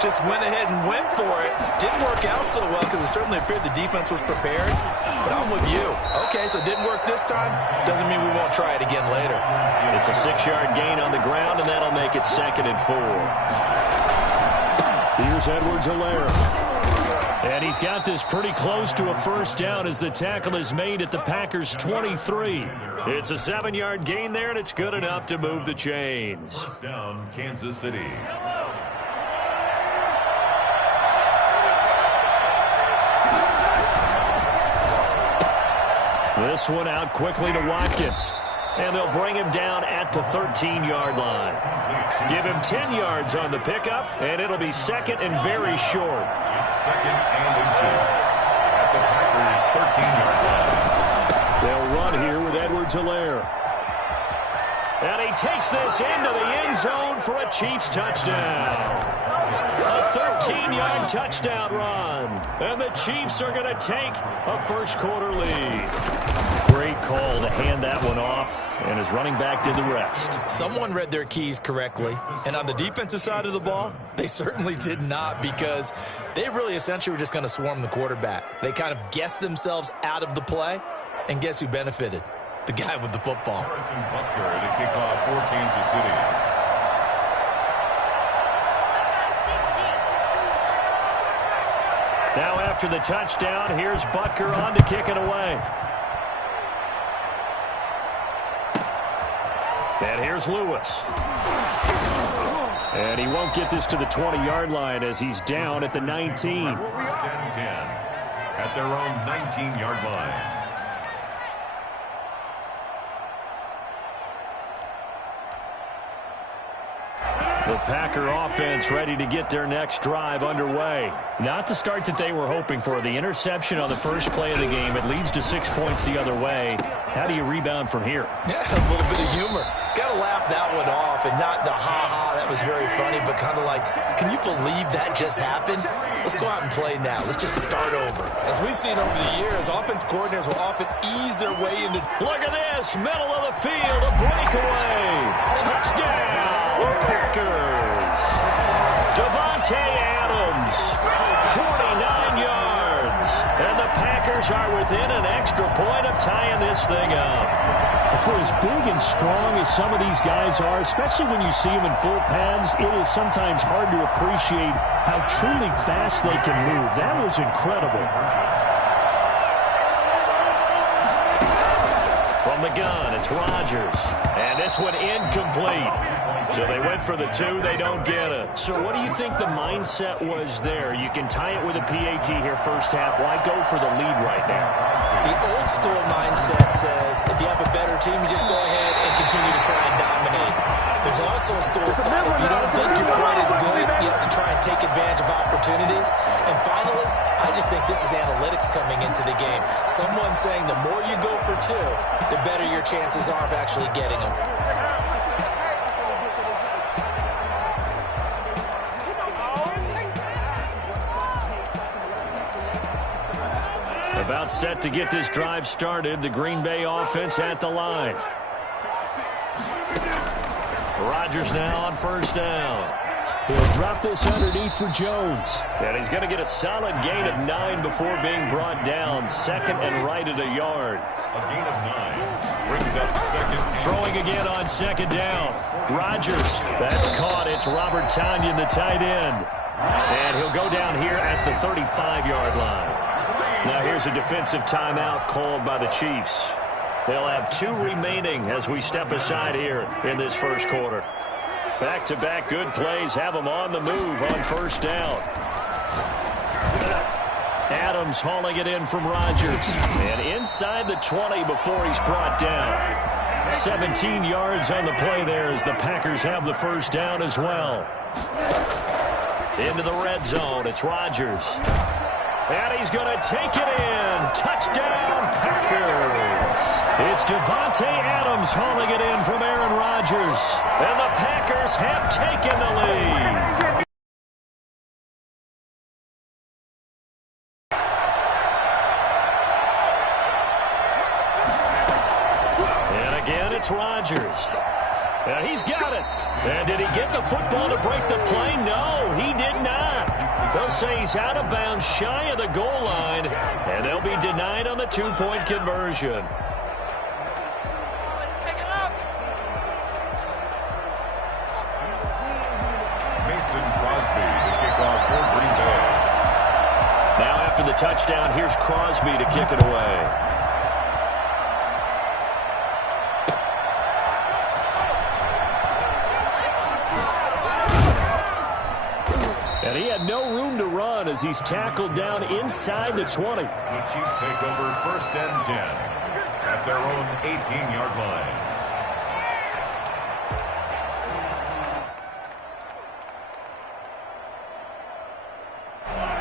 Just went ahead and went for it. Didn't work out so well because it certainly appeared the defense was prepared. But I'm with you. Okay, so it didn't work this time. Doesn't mean we won't try it again later. It's a 6-yard gain on the ground, and that'll make it 2nd and 4. Here's Edwards-Helaire. And he's got this pretty close to a first down as the tackle is made at the Packers' 23. It's a 7-yard gain there, and it's good enough to move the chains. First down, Kansas City. This one out quickly to Watkins. And they'll bring him down at the 13-yard line. Give him 10 yards on the pickup, and it'll be 2nd and very short. It's 2nd and inches at the Packers' 13-yard line. They'll run here with Edwards-Helaire. And he takes this into the end zone for a Chiefs touchdown. A 13-yard touchdown run. And the Chiefs are going to take a first-quarter lead. Great call to hand that one off, and his running back did the rest. Someone read their keys correctly, and on the defensive side of the ball, they certainly did not, because they really essentially were just going to swarm the quarterback. They kind of guessed themselves out of the play, and guess who benefited? The guy with the football. Harrison Butker to kick off for Kansas City. Now after the touchdown, here's Butker on to kick it away. And here's Lewis. And he won't get this to the 20-yard line as he's down at the 19. 10 at their own 19-yard line. The Packer offense ready to get their next drive underway. Not the start that they were hoping for. The interception on the first play of the game. It leads to 6 points the other way. How do you rebound from here? Yeah, a little bit of humor. Got to laugh that one off, and not the ha-ha, that was very funny, but kind of like, can you believe that just happened? Let's go out and play now. Let's just start over. As we've seen over the years, offense coordinators will often ease their way into... Look at this, middle of the field, a breakaway. Touchdown, Packers. Davante Adams, 49 yards. And the Packers are within an extra point of tying this thing up. For as big and strong as some of these guys are, especially when you see them in full pads, it is sometimes hard to appreciate how truly fast they can move. That was incredible. From the gun, it's Rodgers. And this one incomplete. So they went for the 2, they don't get it. So what do you think the mindset was there? You can tie it with a PAT here first half. Why go for the lead right now? The old school mindset says if you have a better team, you just go ahead and continue to try and dominate. There's also a school of thought, if you don't think you're quite as good, you have to try and take advantage of opportunities. And finally, I just think this is analytics coming into the game. Someone saying the more you go for 2, the better your chances are of actually getting them. About set to get this drive started. The Green Bay offense at the line. Rodgers now on first down. He'll drop this underneath for Jones. And he's going to get a solid gain of 9 before being brought down. 2nd and right at a yard. A gain of 9 brings up 2nd. Throwing again on 2nd down. Rodgers. That's caught. It's Robert Tonyan, the tight end. And he'll go down here at the 35-yard line. Now here's a defensive timeout called by the Chiefs. They'll have 2 remaining as we step aside here in this first quarter. Back-to-back good plays have them on the move on first down. Adams hauling it in from Rodgers. And inside the 20 before he's brought down. 17 yards on the play there as the Packers have the first down as well. Into the red zone, it's Rodgers. And he's going to take it in. Touchdown, Packers. It's Devontae Adams hauling it in from Aaron Rodgers. And the Packers have taken the lead. And again, it's Rodgers. And he's got it. And did he get the football to break the play? No, he did not. They'll say he's out of bounds, shy of the goal line, and they'll be denied on the two-point conversion. Mason Crosby, the kickoff for Green Bay. Now after the touchdown, here's Crosby to kick it away. And he had no room to run as he's tackled down inside the 20. The Chiefs take over 1st and 10 at their own 18-yard line.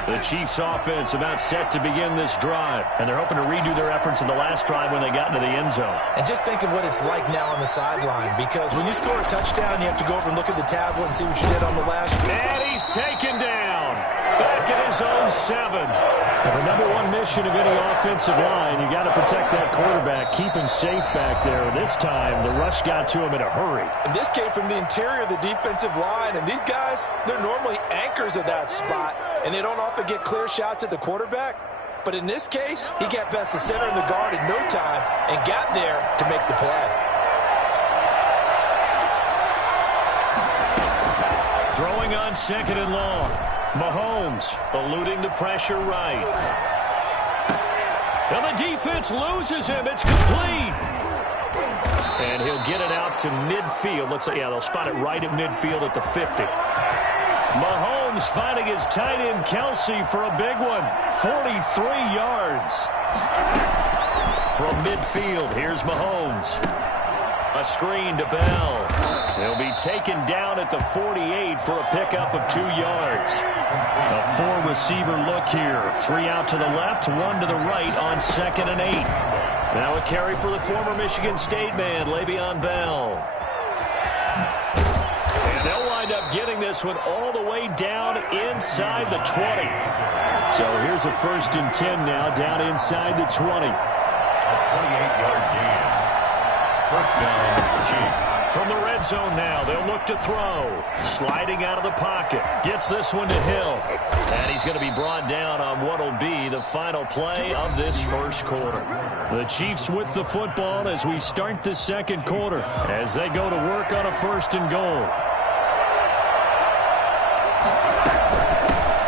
The Chiefs offense about set to begin this drive, and they're hoping to redo their efforts in the last drive when they got into the end zone. And just think of what it's like now on the sideline, because when you score a touchdown, you have to go over and look at the tablet and see what you did on the last. And he's taken down. Back at his own 7. The number one mission of any offensive line, you got to protect that quarterback, keep him safe back there. This time, the rush got to him in a hurry. And this came from the interior of the defensive line, and these guys, they're normally anchors of that spot, and they don't often get clear shots at the quarterback. But in this case, he got past the center and the guard in no time and got there to make the play. Throwing on 2nd and long. Mahomes eluding the pressure right. And the defense loses him. It's complete. And he'll get it out to midfield. Let's say, yeah, they'll spot it right at midfield at the 50. Mahomes finding his tight end Kelsey for a big one. 43 yards. From midfield, here's Mahomes. A screen to Bell. He'll be taken down at the 48 for a pickup of 2 yards. A 4-receiver look here. 3 out to the left, 1 to the right on 2nd and 8. Now a carry for the former Michigan State man, Le'Veon Bell. And they'll wind up getting this one all the way down inside the 20. So here's a 1st and 10 now, down inside the 20. A 28-yard gain. 1st down, Chiefs. From the red zone now, they'll look to throw. Sliding out of the pocket. Gets this one to Hill. And he's going to be brought down on what will be the final play of this first quarter. The Chiefs with the football as we start the second quarter, as they go to work on a 1st and goal.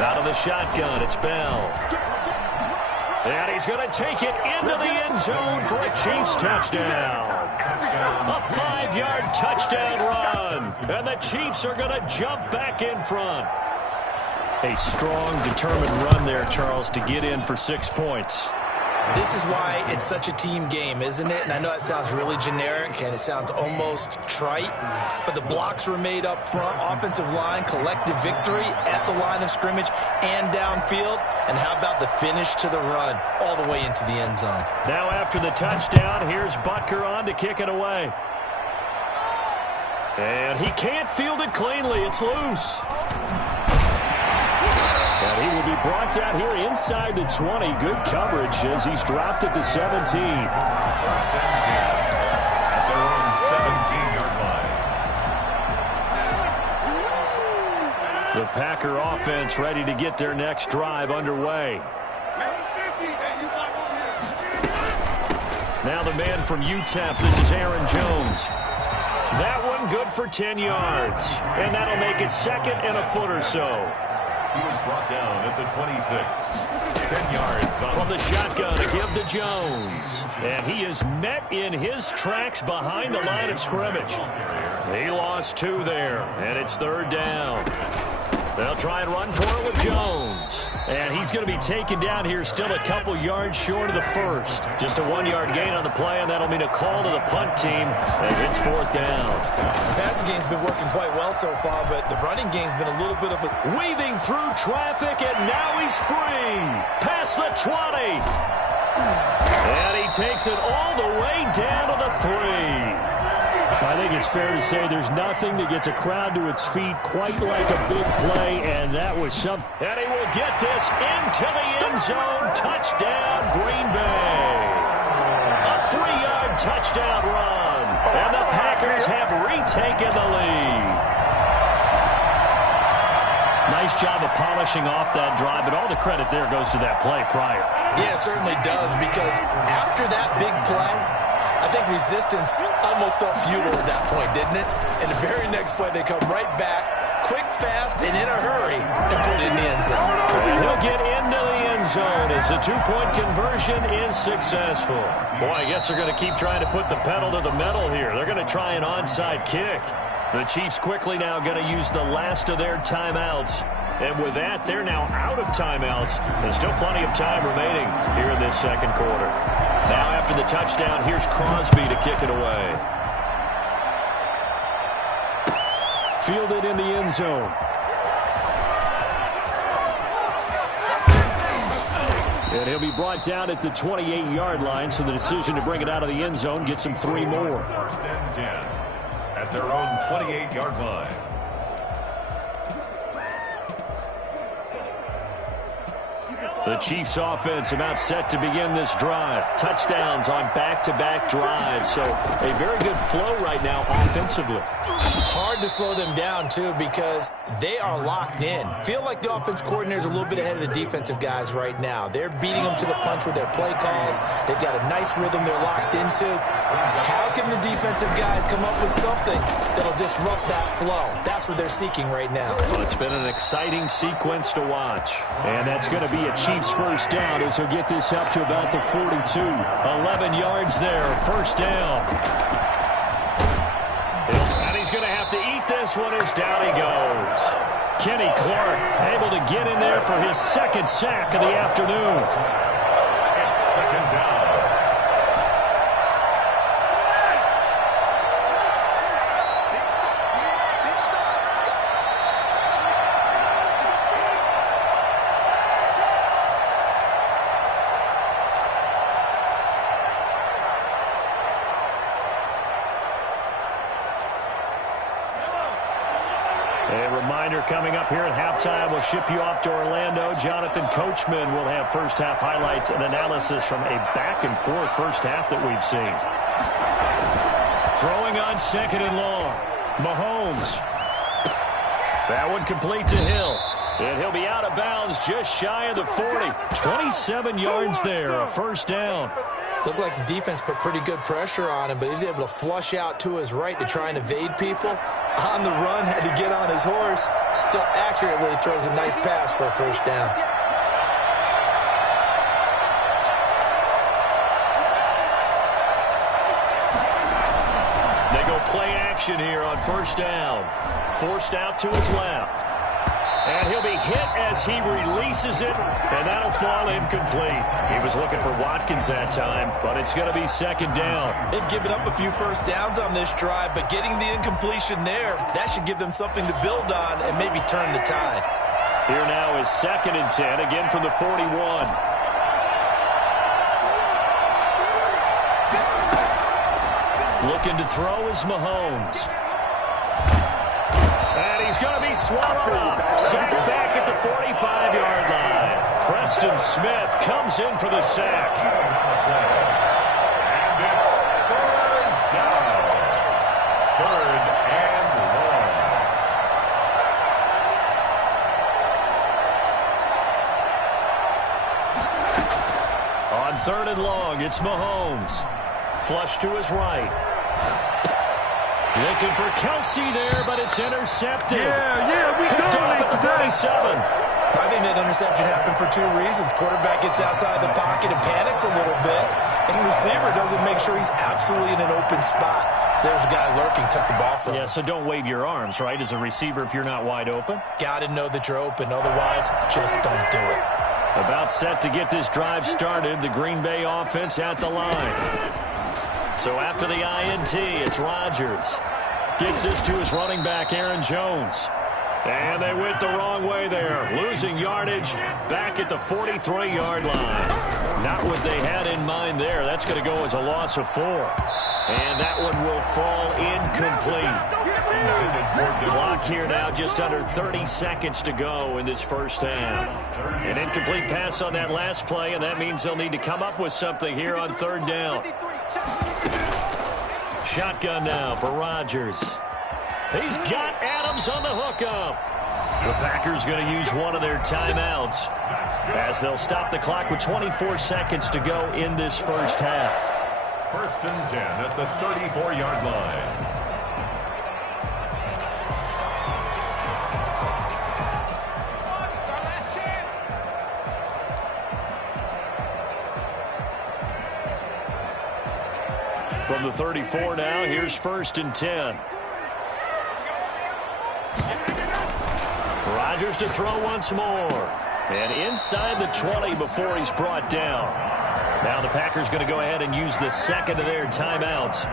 Out of the shotgun, it's Bell. And he's going to take it into the end zone for a Chiefs touchdown. A 5-yard touchdown run. And the Chiefs are going to jump back in front. A strong, determined run there, Charles, to get in for 6 points. This is why it's such a team game, isn't it? And I know that sounds really generic and it sounds almost trite, but the blocks were made up front, offensive line, collective victory at the line of scrimmage and downfield. And how about the finish to the run all the way into the end zone? Now after the touchdown, here's Butker on to kick it away. And he can't field it cleanly. It's loose. And he will be brought down here inside the 20. Good coverage as he's dropped at the 17. At their own 17-yard line. The Packer offense ready to get their next drive underway. Now the man from UTEP, this is Aaron Jones. That one good for 10 yards. And that'll make it 2nd and a foot or so. He was brought down at the 26. 10 yards on from the shotgun to give to Jones. And he is met in his tracks behind the line of scrimmage. He lost 2 there, and it's 3rd down. They'll try and run for it with Jones. And he's going to be taken down here still a couple yards short of the first. Just a 1-yard gain on the play, and that'll mean a call to the punt team as it's 4th down. The passing game's been working quite well so far, but the running game's been a little bit of a... Weaving through traffic, and now he's free. Past the 20. And he takes it all the way down to the 3. I think it's fair to say there's nothing that gets a crowd to its feet quite like a big play, and that was something. And he will get this into the end zone. Touchdown, Green Bay. A 3-yard touchdown run. And the Packers have retaken the lead. Nice job of polishing off that drive, but all the credit there goes to that play prior. Yeah, it certainly does, because after that big play, I think resistance almost felt futile at that point, didn't it? And the very next play, they come right back, quick, fast, and in a hurry, and put it in the end zone. And he'll get into the end zone as the 2-point conversion is successful. Boy, I guess they're going to keep trying to put the pedal to the metal here. They're going to try an onside kick. The Chiefs quickly now going to use the last of their timeouts. And with that, they're now out of timeouts. There's still plenty of time remaining here in this second quarter. Now after the touchdown, here's Crosby to kick it away. Fielded in the end zone. And he'll be brought down at the 28-yard line, so the decision to bring it out of the end zone gets him 3 more. 1st and 10 at their own 28-yard line. The Chiefs offense about set to begin this drive. Touchdowns on back-to-back drives. So a very good flow right now offensively. Hard to slow them down, too, because they are locked in. Feel like the offense coordinator's a little bit ahead of the defensive guys right now. They're beating them to the punch with their play calls. They've got a nice rhythm they're locked into. How can the defensive guys come up with something that'll disrupt that flow? That's what they're seeking right now. Well, it's been an exciting sequence to watch. And that's going to be a Chiefs first down as he'll get this up to about the 42. 11 yards there, first down. And he's going to have to eat this one as down he goes. Kenny Clark able to get in there for his second sack of the afternoon. It's 2nd down. Coming up here at halftime, we'll ship you off to Orlando. Jonathan Coachman will have first-half highlights and analysis from a back-and-forth first half that we've seen. Throwing on 2nd and long. Mahomes. That one complete to Hill. And he'll be out of bounds just shy of the 40. 27 yards there, a first down. Looked like the defense put pretty good pressure on him, but he's able to flush out to his right to try and evade people. On the run, had to get on his horse. Still accurately throws a nice pass for a first down. They go play action here on first down. Forced out to his left. And he'll be hit as he releases it, and that'll fall incomplete. He was looking for Watkins that time, but it's going to be 2nd down. They've given up a few first downs on this drive, but getting the incompletion there, that should give them something to build on and maybe turn the tide. Here now is 2nd and 10, again from the 41. Looking to throw is Mahomes. And he's going to be swallowed up. Sacked back at the 45-yard line. Preston Smith comes in for the sack. And it's 3rd down. 3rd and long. On 3rd and long, it's Mahomes. Flush to his right. Looking for Kelsey there, but it's intercepted. Yeah, we Picked off at the 37. I think that interception happened for 2 reasons. Quarterback gets outside the pocket and panics a little bit, and receiver doesn't make sure he's absolutely in an open spot. So there's a guy lurking, took the ball from him. Yeah, so don't wave your arms, right, as a receiver if you're not wide open? Got to know that you're open. Otherwise, just don't do it. About set to get this drive started, the Green Bay offense at the line. So after the INT, it's Rodgers. Gets this to his running back, Aaron Jones. And they went the wrong way there, losing yardage back at the 43-yard line. Not what they had in mind there. That's going to go as a loss of 4. And that one will fall incomplete. Clock here now, just under 30 seconds to go in this first half. An incomplete pass on that last play, and that means they'll need to come up with something here on third down. Shotgun now for Rodgers. He's got Adams on the hookup. The Packers going to use one of their timeouts as they'll stop the clock with 24 seconds to go in this first half. 1st and 10 at the 34-yard line. From the 34 now, here's 1st and 10. Rodgers to throw once more. And inside the 20 before he's brought down. Now the Packers going to go ahead and use the second of their timeouts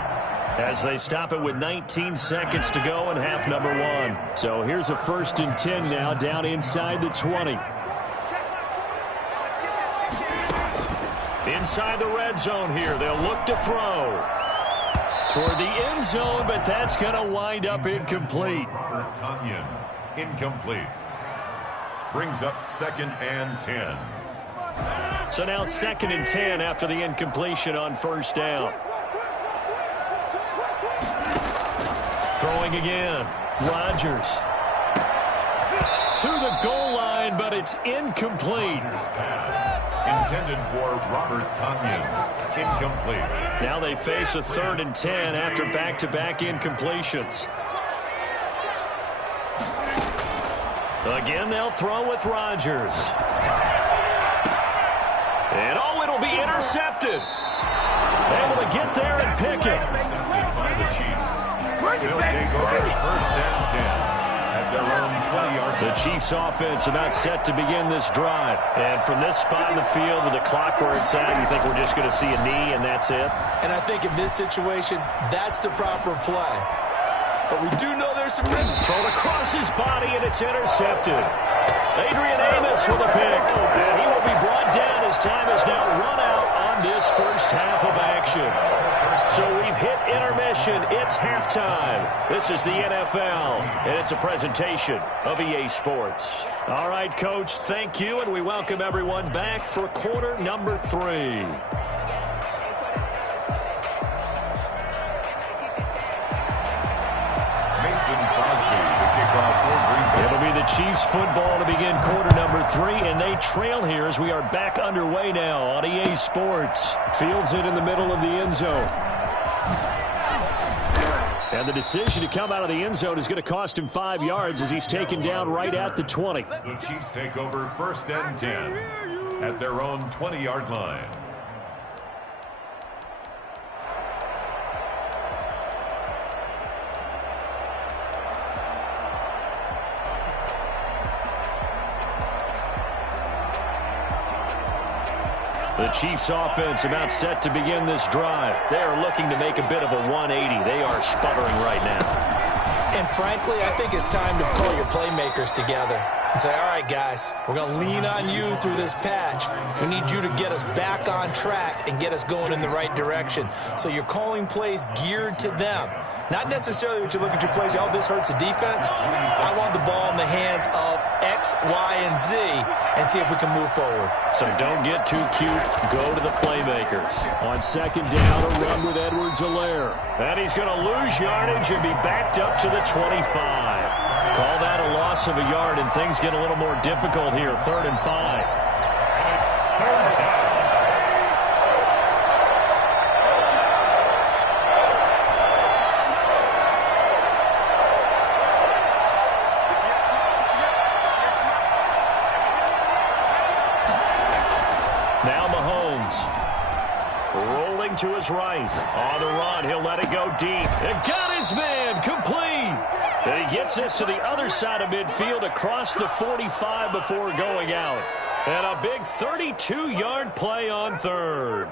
as they stop it with 19 seconds to go in half number 1. So here's a 1st and 10 now down inside the 20. Inside the red zone here, they'll look to throw toward the end zone, but that's going to wind up incomplete. Tanyan, incomplete. Brings up 2nd and 10. So now 2nd and 10 after the incompletion on first down. Throwing again. Rodgers to the goal line, but it's incomplete. Intended for Robert Tanyan. Incomplete. Now they face a 3rd and 10 after back-to-back incompletions. Again, they'll throw with Rodgers. And oh, it'll be intercepted. Able to get there and pick it. Intercepted by the Chiefs. They'll take over 1st and 10 at their own 20-yard line. The Chiefs offense about set to begin this drive. And from this spot in the field with the clock where it's at, you think we're just going to see a knee and that's it? And I think in this situation, that's the proper play. But we do know there's some risk. Thrown across his body, and it's intercepted. Adrian Amos with a pick. And he will be brought down as time is now run out on this first half of action. So we've hit intermission. It's halftime. This is the NFL, and it's a presentation of EA Sports. All right, Coach, thank you, and we welcome everyone back for quarter number 3. It'll be the Chiefs football to begin quarter number 3, and they trail here as we are back underway now on EA Sports. Fields it in the middle of the end zone. And the decision to come out of the end zone is going to cost him 5 yards as he's taken down right at the 20. The Chiefs take over 1st and 10 at their own 20-yard line. The Chiefs offense about set to begin this drive. They are looking to make a bit of a 180. They are sputtering right now. And frankly, I think it's time to call your playmakers together and say, all right, guys, we're going to lean on you through this patch. We need you to get us back on track and get us going in the right direction. So you're calling plays geared to them. Not necessarily what you look at your plays, oh, this hurts the defense. I want the ball in the hands of X, Y, and Z and see if we can move forward. So don't get too cute. Go to the playmakers. On second down, a run with Edwards-Helaire. And he's going to lose yardage and be backed up to the 25. Call that a loss of a yard, and things get a little more difficult here. 3rd and 5. And it's 3rd down. Now Mahomes rolling to his right. On the run, he'll let it go deep. And got his man complete. And he gets this to the other side of midfield across the 45 before going out. And a big 32-yard play on third.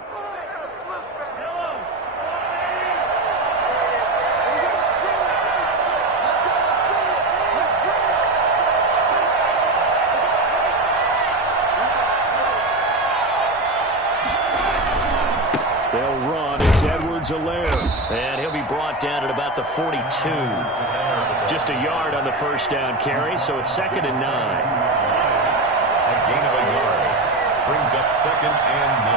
They'll run. It's Edwards-Helaire. And he'll be brought down at about the 42. Just a yard on the first down carry, so it's 2nd and 9. A gain of a yard brings up 2nd and 9.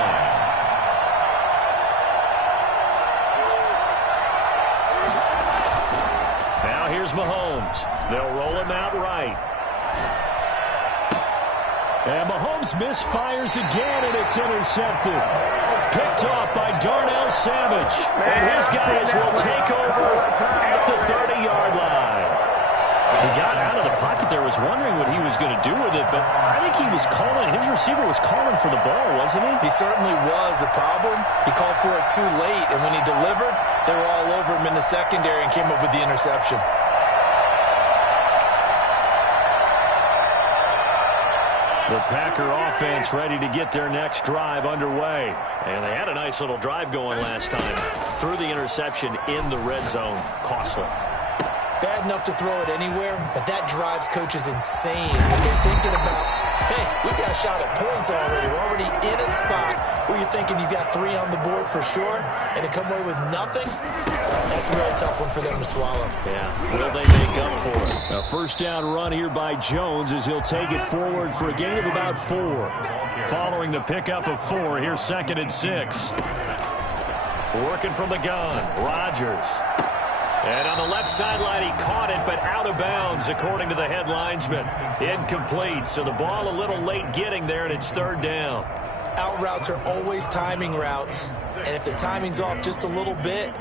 Now here's Mahomes. They'll roll him out right. And Mahomes misfires again, and it's intercepted. Picked off by Darnell Savage. And his guys will take over at the 30-yard line. He got out of the pocket there, was wondering what he was going to do with it, but I think he was calling, his receiver was calling for the ball, wasn't he? He certainly was. The problem, he called for it too late, and when he delivered, they were all over him in the secondary and came up with the interception. The Packer offense ready to get their next drive underway. And they had a nice little drive going last time. Threw the interception in the red zone. Costly. Bad enough to throw it anywhere, but that drives coaches insane. They're thinking about, hey, we got a shot at points already. We're already in a spot where you're thinking you got 3 on the board for sure, and to come away with nothing, that's a real tough one for them to swallow. Yeah, will they make up for it? A first down run here by Jones as he'll take it forward for a gain of about 4. Following the pickup of 4, here's 2nd and 6. Working from the gun, Rodgers. And on the left sideline, he caught it, but out of bounds, according to the head linesman. Incomplete, so the ball a little late getting there, and it's 3rd down. Out routes are always timing routes, and if the timing's off just a little bit,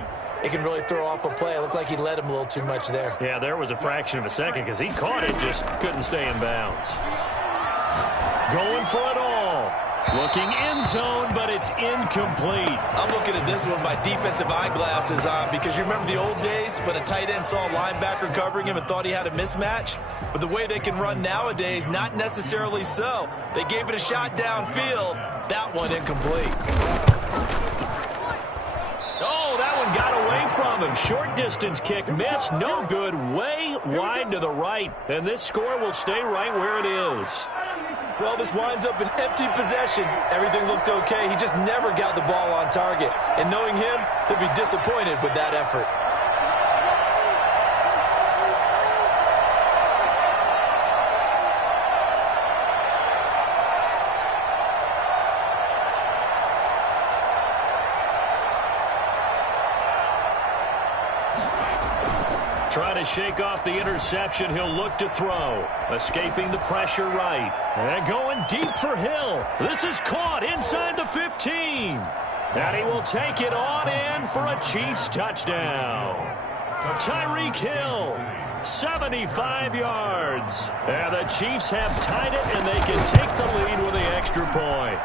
it can really throw off a play. It looked like he let him a little too much there. Yeah, there was a fraction of a second because he caught it, just couldn't stay in bounds. Going for it all. Looking end zone, but it's incomplete. I'm looking at this with my defensive eyeglasses on because you remember the old days when a tight end saw a linebacker covering him and thought he had a mismatch? But the way they can run nowadays, not necessarily so. They gave it a shot downfield. That one incomplete. Oh, that one got away from him. Short distance kick missed. No good. Way wide to the right. And this score will stay right where it is. Well, this winds up an empty possession. Everything looked okay. He just never got the ball on target. And knowing him, he'll be disappointed with that effort. Trying to shake off the interception, he'll look to throw. Escaping the pressure right. And going deep for Hill. This is caught inside the 15. And he will take it on in for a Chiefs touchdown. Tyreek Hill, 75 yards. And the Chiefs have tied it, and they can take the lead with the extra point.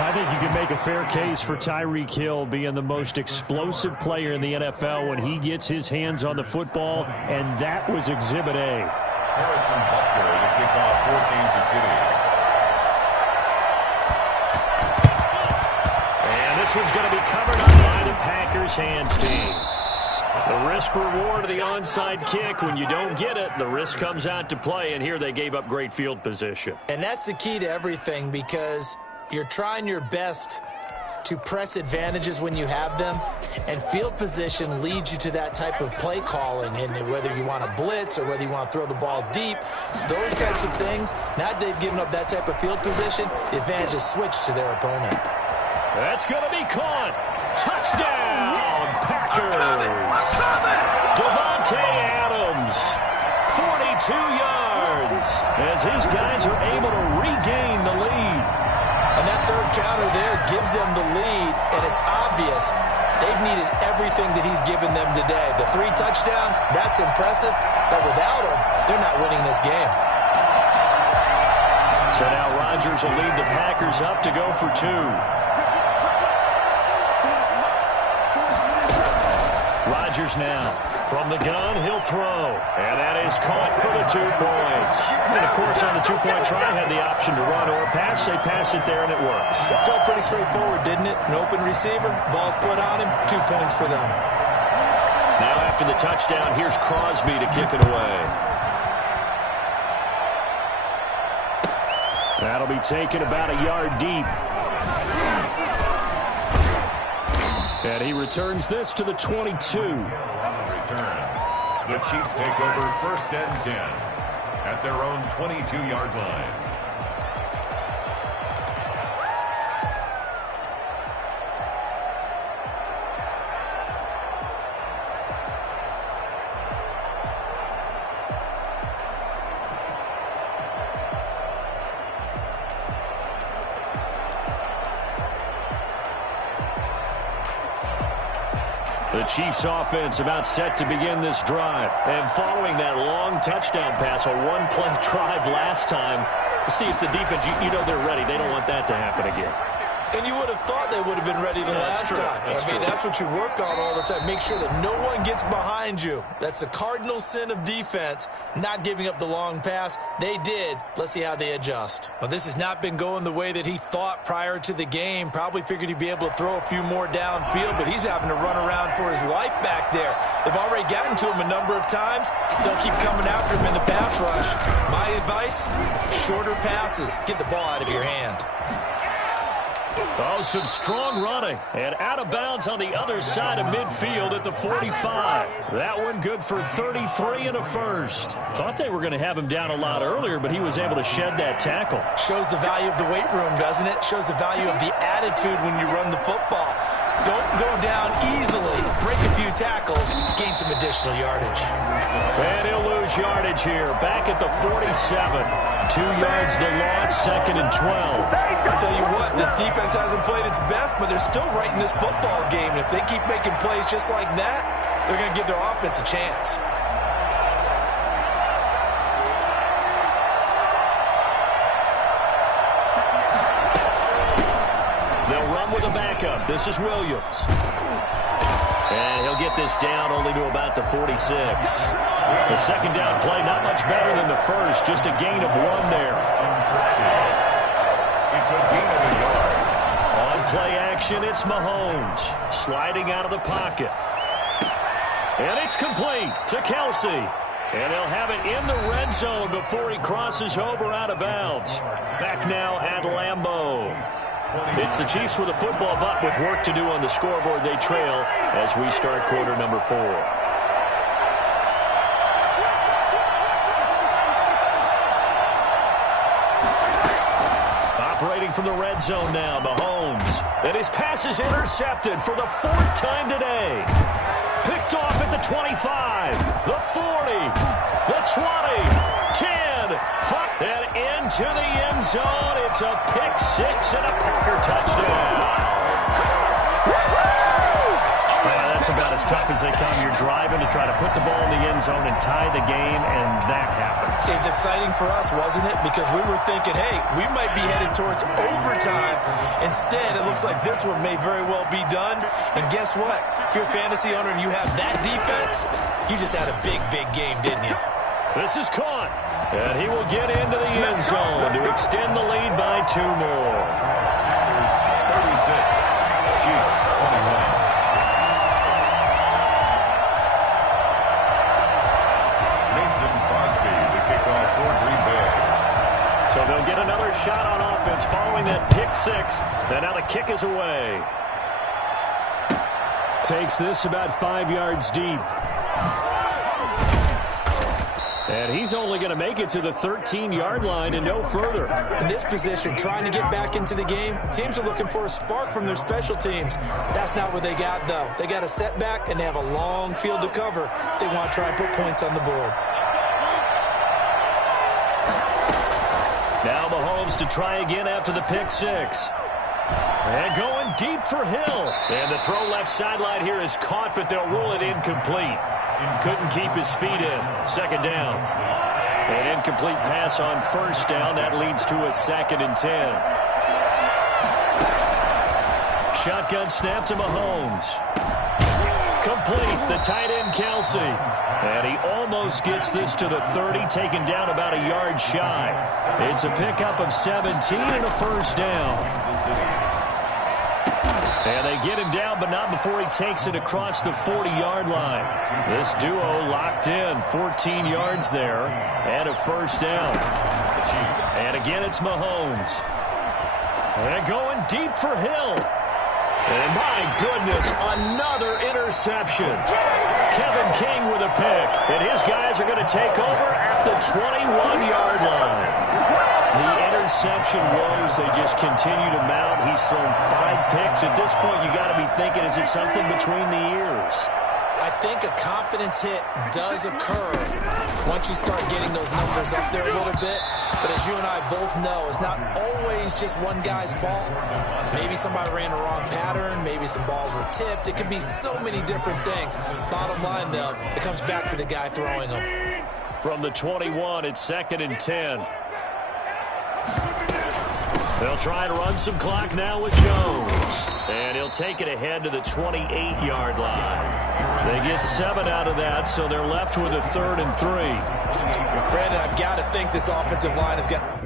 I think you can make a fair case for Tyreek Hill being the most explosive player in the NFL when he gets his hands on the football, and that was Exhibit A. Harrison Butker to kick off for Kansas City. And this one's going to be covered up by the Packers hands team. The risk reward of the onside kick, when you don't get it, the risk comes out to play, and here they gave up great field position. And that's the key to everything, because you're trying your best to press advantages when you have them, and field position leads you to that type of play calling. And whether you want to blitz or whether you want to throw the ball deep, those types of things, now they've given up that type of field position, the advantage is switched to their opponent. That's going to be caught. Touchdown, Packers. Devontae Adams, 42 yards, as his guys are able to regain the lead. And that third counter there gives them the lead, and it's obvious they've needed everything that he's given them today. The 3 touchdowns, that's impressive, but without him, they're not winning this game. So now Rodgers will lead the Packers up to go for 2. Rodgers now From the gun, he'll throw. And that is caught for the 2 points. And, of course, on the 2-point try, had the option to run or pass. They pass it there, and it works. It felt pretty straightforward, didn't it? An open receiver, ball's put on him, 2 points for them. Now after the touchdown, here's Crosby to kick it away. That'll be taken about a yard deep. And he returns this to the 22. Return. The Chiefs take over 1st and 10 at their own 22-yard line. The Chiefs offense about set to begin this drive. And following that long touchdown pass, a one-play drive last time, see if the defense, you know they're ready. They don't want that to happen again. And you would have thought they would have been ready the last time. That's what you work on all the time. Make sure that no one gets behind you. That's the cardinal sin of defense, not giving up the long pass. They did. Let's see how they adjust. Well, this has not been going the way that he thought prior to the game. Probably figured he'd be able to throw a few more downfield, but he's having to run around for his life back there. They've already gotten to him a number of times. They'll keep coming after him in the pass rush. My advice, shorter passes. Get the ball out of your hand. Oh, some strong running. And out of bounds on the other side of midfield at the 45. That one good for 33 and a first. Thought they were going to have him down a lot earlier, but he was able to shed that tackle. Shows the value of the weight room, doesn't it? Shows the value of the attitude when you run the football. Don't go down easily. Break a few tackles. Gain some additional yardage. And he'll lose yardage here. Back at the 47. 2 yards the loss, 2nd and 12. I'll tell you what, this defense hasn't played its best, but they're still right in this football game. And if they keep making plays just like that, they're going to give their offense a chance. They'll run with a backup. This is Williams. And he'll get this down only to about the 46. The second down play not much better than the first. Just a gain of 1 there. It's a gain of a yard. On play action, it's Mahomes. Sliding out of the pocket. And it's complete to Kelsey. And they'll have it in the red zone before he crosses over out of bounds. Back now at Lambeau. It's the Chiefs with a football, but with work to do on the scoreboard, they trail as we start quarter number 4. Operating from the red zone now, Mahomes. And his pass is intercepted for the 4th time today. Picked off at the 25, the 40, the 20, 10, 5, and into the end zone. It's a pick-6 and a Packer touchdown. That's about as tough as they come. You're driving to try to put the ball in the end zone and tie the game, and that happens. It's exciting for us, wasn't it? Because we were thinking, hey, we might be headed towards overtime. Instead, it looks like this one may very well be done. And guess what? If you're a fantasy owner and you have that defense, you just had a big, big game, didn't you? This is caught. And he will get into the end zone to extend the lead by 2 more. 36. Chiefs 21. So they'll get another shot on offense following that pick-6. And now the kick is away. Takes this about 5 yards deep. And he's only going to make it to the 13-yard line and no further. In this position, trying to get back into the game, teams are looking for a spark from their special teams. That's not what they got, though. They got a setback, and they have a long field to cover if they want to try and put points on the board. Now Mahomes to try again after the pick-6. And going deep for Hill. And the throw left sideline here is caught, but they'll rule it incomplete. Couldn't keep his feet in. 2nd down. An incomplete pass on 1st down. That leads to a 2nd and 10. Shotgun snap to Mahomes. Complete, the tight end, Kelsey. And he almost gets this to the 30, taken down about a yard shy. It's a pickup of 17 and a first down. And they get him down, but not before he takes it across the 40-yard line. This duo locked in, 14 yards there, and a first down. And again, it's Mahomes. And going deep for Hill. And my goodness, another interception. Kevin King with a pick. And his guys are going to take over at the 21-yard line. The interception woes, they just continue to mount. He's thrown 5 picks. At this point, you got to be thinking, is it something between the ears? I think a confidence hit does occur once you start getting those numbers up there a little bit. But as you and I both know, it's not always just one guy's fault. Maybe somebody ran the wrong pattern. Maybe some balls were tipped. It could be so many different things. Bottom line, though, it comes back to the guy throwing them. From the 21, it's 2nd and 10. They'll try to run some clock now with Jones. And he'll take it ahead to the 28-yard line. They get 7 out of that, so they're left with a 3rd and 3. Brandon, I've got to think this offensive line has got